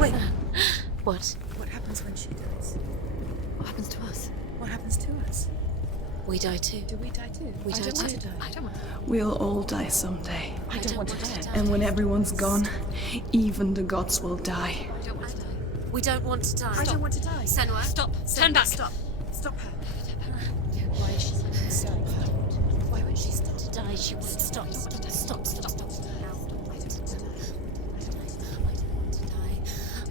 Wait. What? What happens when she dies? What happens to us? What happens to us? We die too. Do we die too? We I die don't want too. to die. I don't want to die. We'll all die someday. I don't want to die. And when everyone's gone, even the gods will die. I don't want to die. We don't want to die. I don't want to die. Senua, stop. Turn back. Stop. Stop her. Why is she so cold? Why would she stop to die? She won't stop. Stop. Stop. I don't want to die.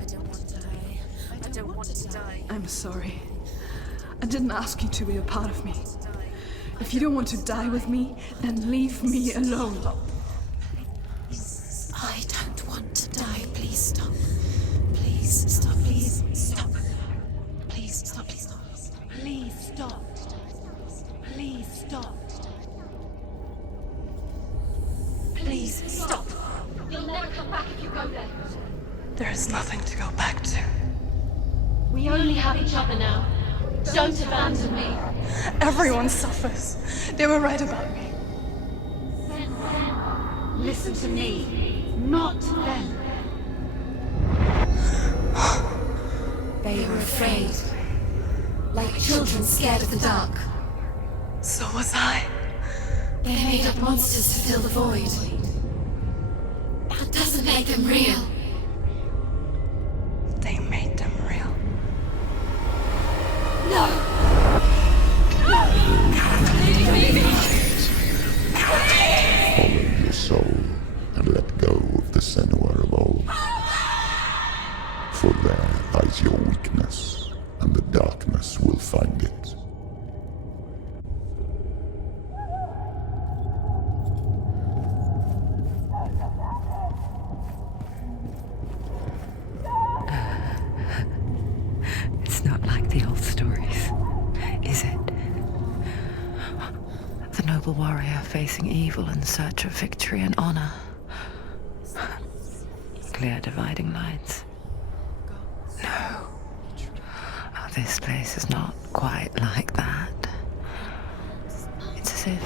I don't want to die. I don't want to die. I'm sorry. I didn't ask you to be a part of me. If you don't want to die with me, then leave me alone. I don't want to die. Please stop. Please stop. Please stop. Please stop. Please stop. Please stop. Please stop. Please stop. You'll never come back if you go there. There is nothing to go back to. We only have each other now. Don't abandon me. Everyone suffers. They were right about me. Listen to me, not them. They were afraid. Like children scared of the dark. So was I. They made up monsters to fill the void. That doesn't make them real. They made them real. No! Follow your soul and let go of the Senua of old. For there lies your weakness, and the darkness will find it. It's not like the old stories, is it? The noble warrior facing evil in search of victory and honor. Clear dividing lines. No. Oh, this place is not quite like that. It's as if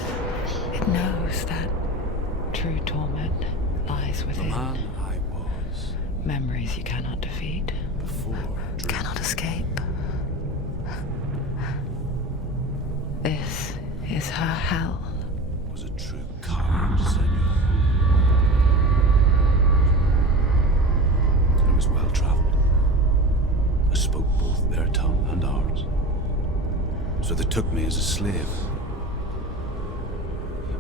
it knows that true torment lies The within. man I was Memories you cannot defeat, before. cannot escape. This is her hell. Was a true coward, Senua. I was well traveled. A after they took me as a slave.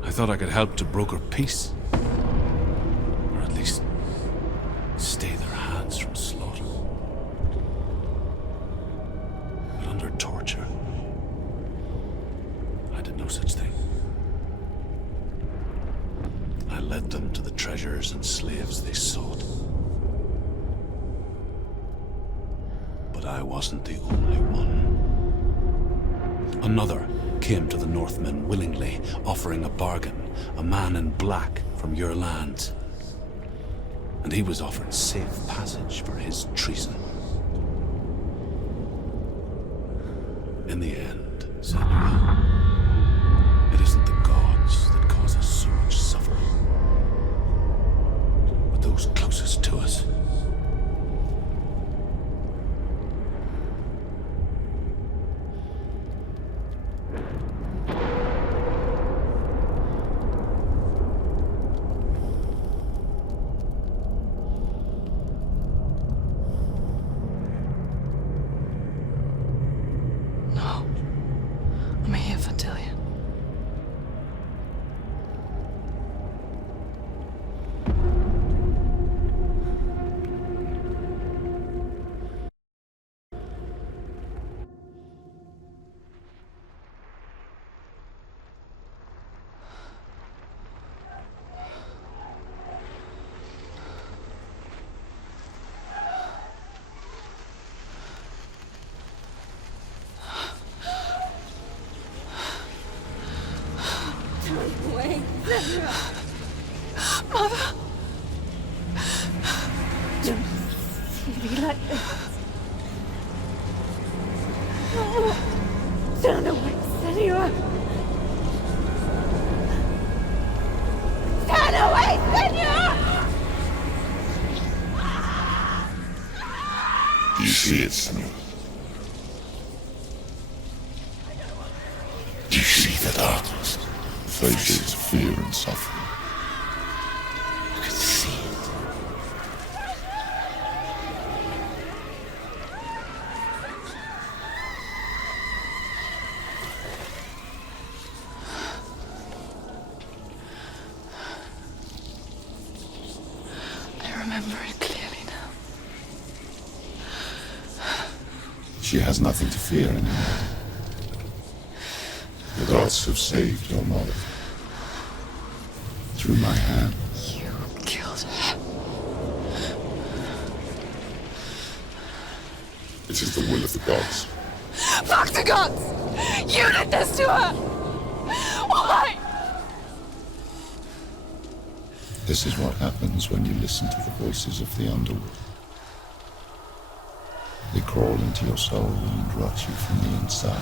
I thought I could help to broker peace. Or at least stay their hands from slaughter. But under torture, I did no such thing. I led them to the treasures and slaves they sought. But I wasn't the only one. Another came to the Northmen willingly, offering a bargain, a man in black from your lands. And he was offered safe passage for his treason. In the end, Senua, it isn't the gods that cause us so much suffering, but those closest to us. I'm here for Dillian. Wait, Senua. Mother! Don't see me like this. Turn away, Senua. Turn away, Senua! Do you see it, Senua? Do you see the darkness? Faces, fear and suffering. You can see it. I remember it clearly now. She has nothing to fear anymore. The gods have saved your mother. Through my hand. You killed her. It is the will of the gods. Fuck the gods! You did this to her! Why? This is what happens when you listen to the voices of the underworld. They crawl into your soul and rot you from the inside.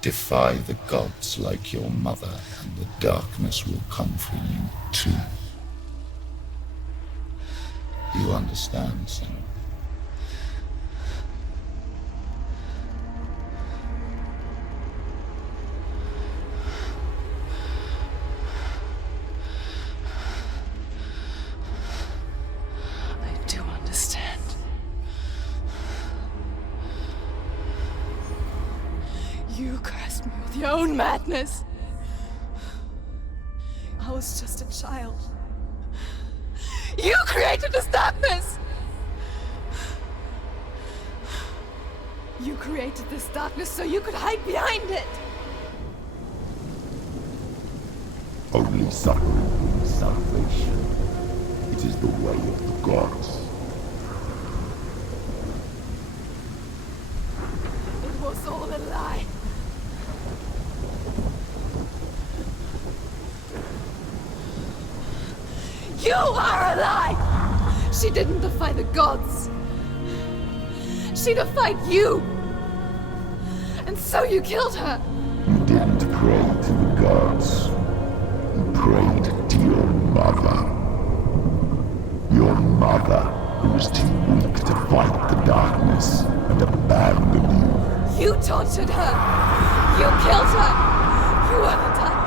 Defy the gods like your mother, and the darkness will come for you too. You understand, Senua? I do understand. You cursed me with your own madness. I was just a child. You created this darkness! You created this darkness so you could hide behind it! Only suffering brings salvation. It is the way of the gods. It was all a lie. You are a lie! She didn't defy the gods. She defied you! And so you killed her! You didn't pray to the gods. You prayed to your mother. Your mother, who was too weak to fight the darkness and abandon you. You tortured her! You killed her! You are the darkness!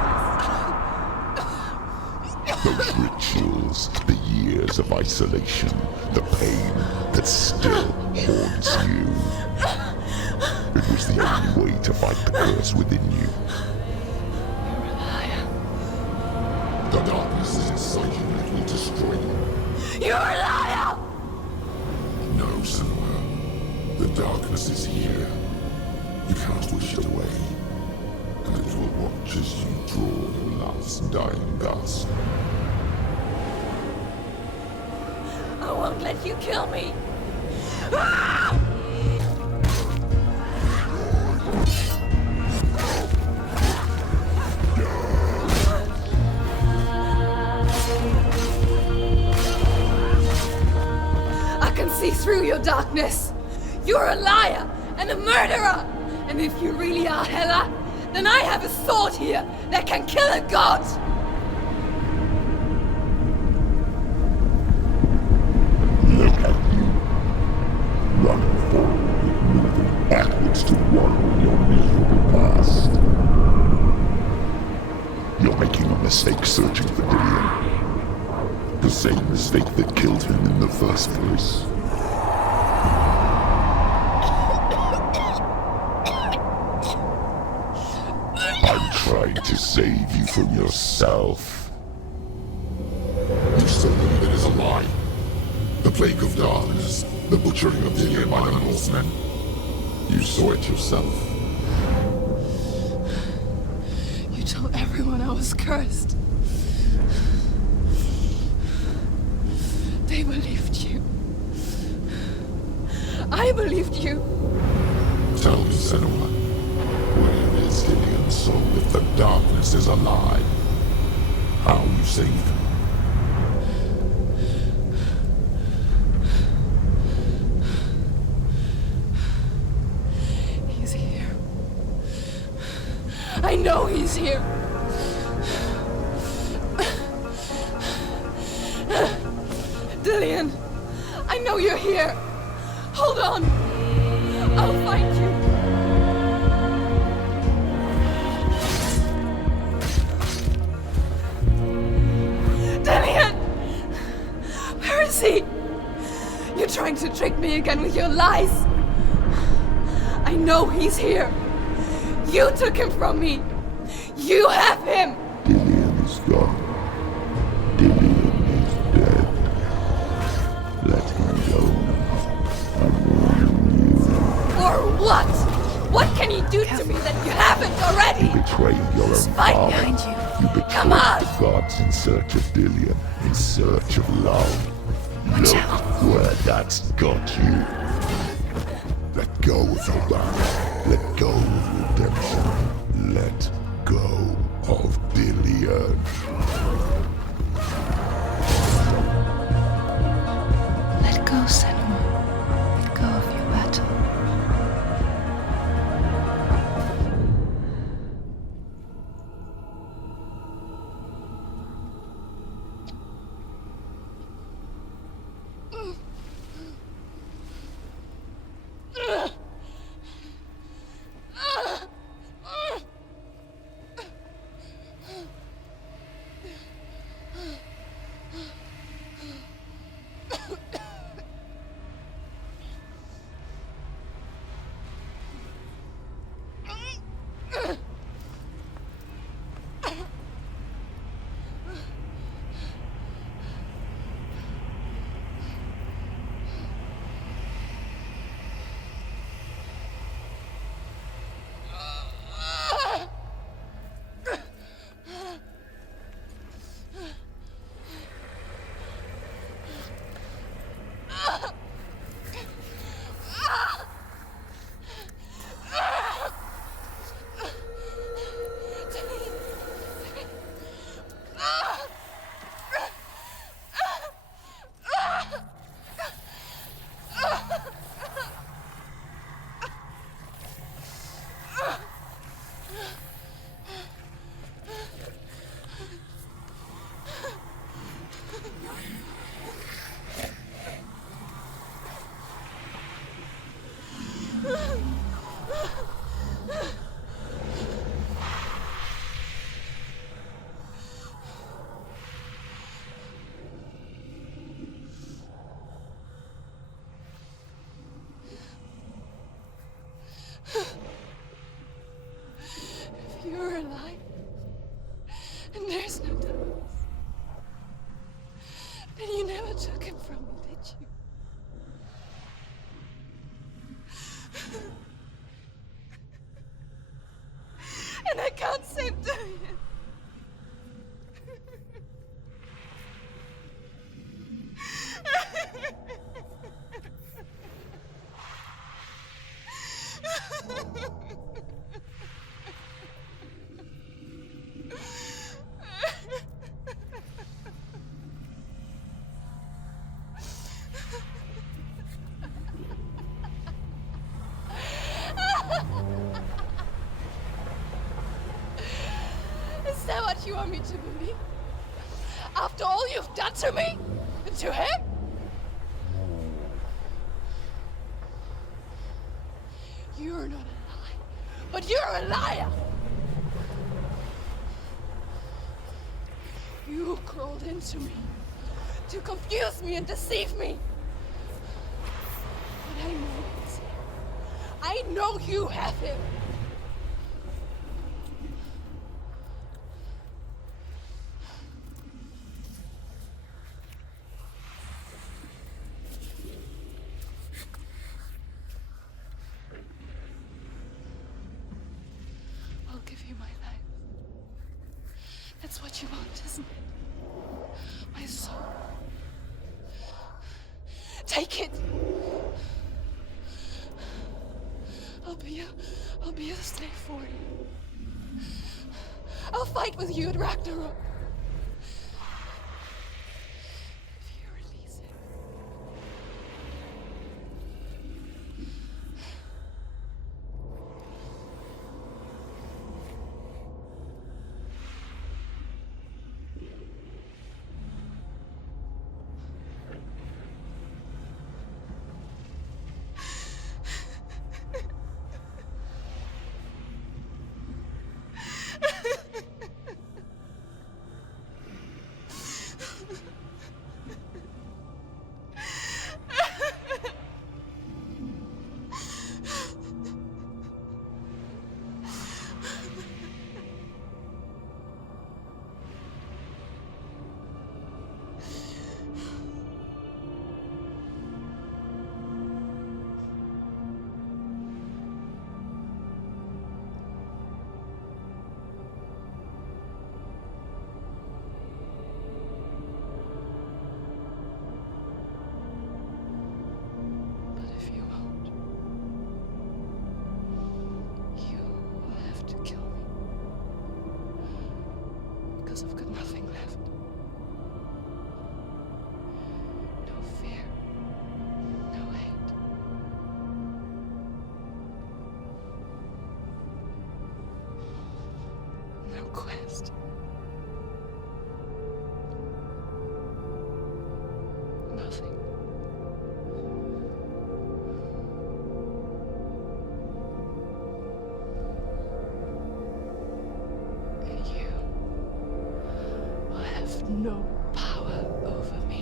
Those rituals, the years of isolation, the pain that still haunts you. It was the only way to fight the curse within you. The darkness is inside you and it will destroy you. You're a liar! No, Senua. The darkness is here. You cannot wish it away. And it will watch as you draw your last dying gasp. I won't let you kill me! Ah! I can see through your darkness! You're a liar and a murderer! And if you really are Hela, then I have a sword here that can kill a god! Look at you. Running forward, moving backwards to wallow your miserable past. You're making a mistake searching for Dillion. The same mistake that killed him in the first place. I'm trying to save you from yourself. You still believe it is a lie? The plague of darkness, the butchering of Dillion by the Norsemen. You saw it yourself. You told everyone I was cursed. They believed you. I believed you. Tell me, Senua, where is Dillion's soul if the darkness is a lie? How you saved him? He's here. I know he's here. Dillion, I know you're here. Hold on. I'll find you. Dillion! Where is he? You're trying to trick me again with your lies. I know he's here. You took him from me. You have him. Dillion is gone. Dillion is dead. Let him go now. I'm warning you. Or what? What can you do to me that you haven't already? You betrayed your own Spike father. behind you. You betrayed Come on. the gods in search of Dillion, in search of love. Watch Look out. where that's got you. Let go of your wrath. Let go of redemption. Let go of Dillion. Let go, Senua. Let go of your battle. never took him from me, did you? And I can't save Darian. Is that what you want me to believe? After all you've done to me? And to him? You're not a lie, but you're a liar! You crawled into me to confuse me and deceive me. But I know he's here. I know you have him. I'll give you my life. That's what you want, isn't it? My soul. Take it. I'll be a slave for you. I'll fight with you at Ragnarok. If you release him. I've got nothing left. No fear. No hate. No quest. Nothing. And you will have no power over me.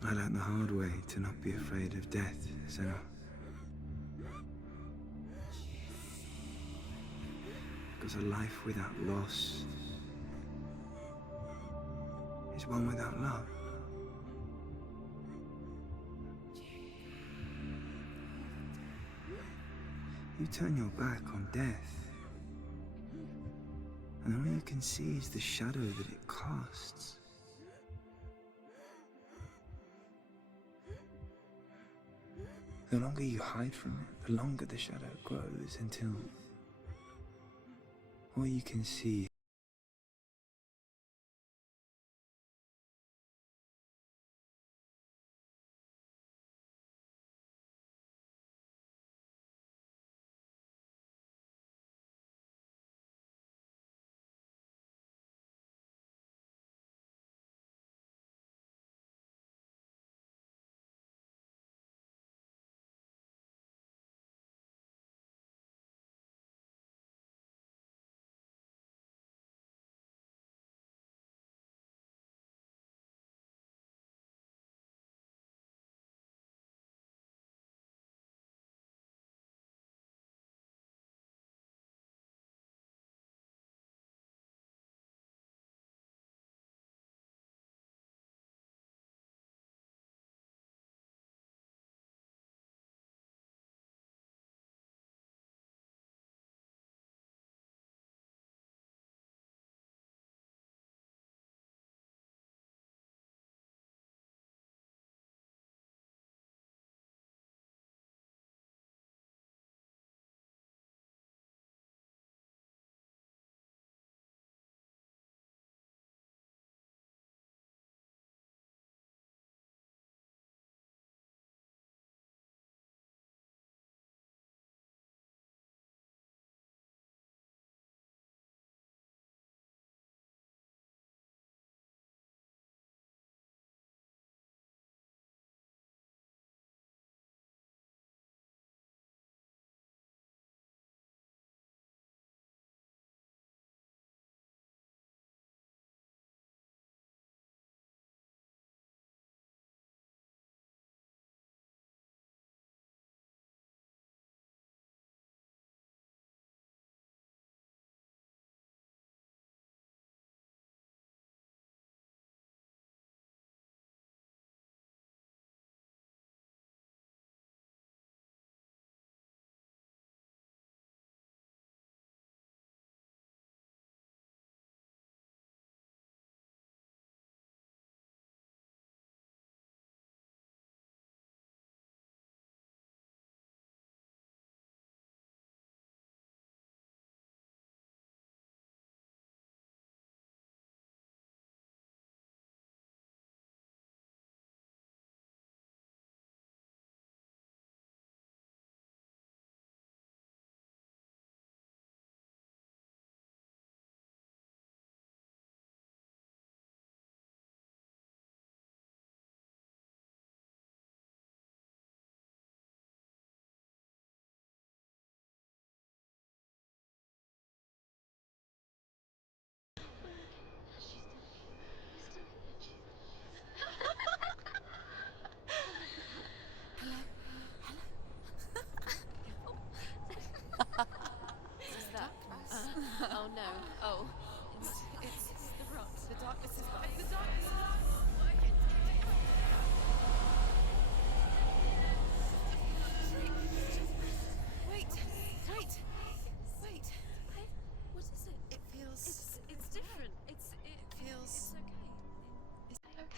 I learned the hard way to not be afraid of death, Senua. Because a life without loss is one without love. You turn your back on death, and all you can see is the shadow that it casts. The longer you hide from it, the longer the shadow grows until all you can see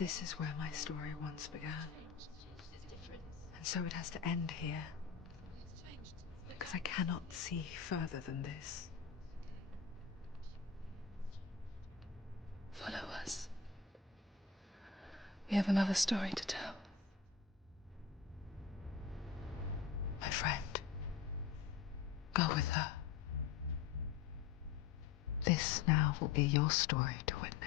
This is where my story once began. And so it has to end here. Because I cannot see further than this. Follow us. We have another story to tell. My friend, go with her. This now will be your story to witness.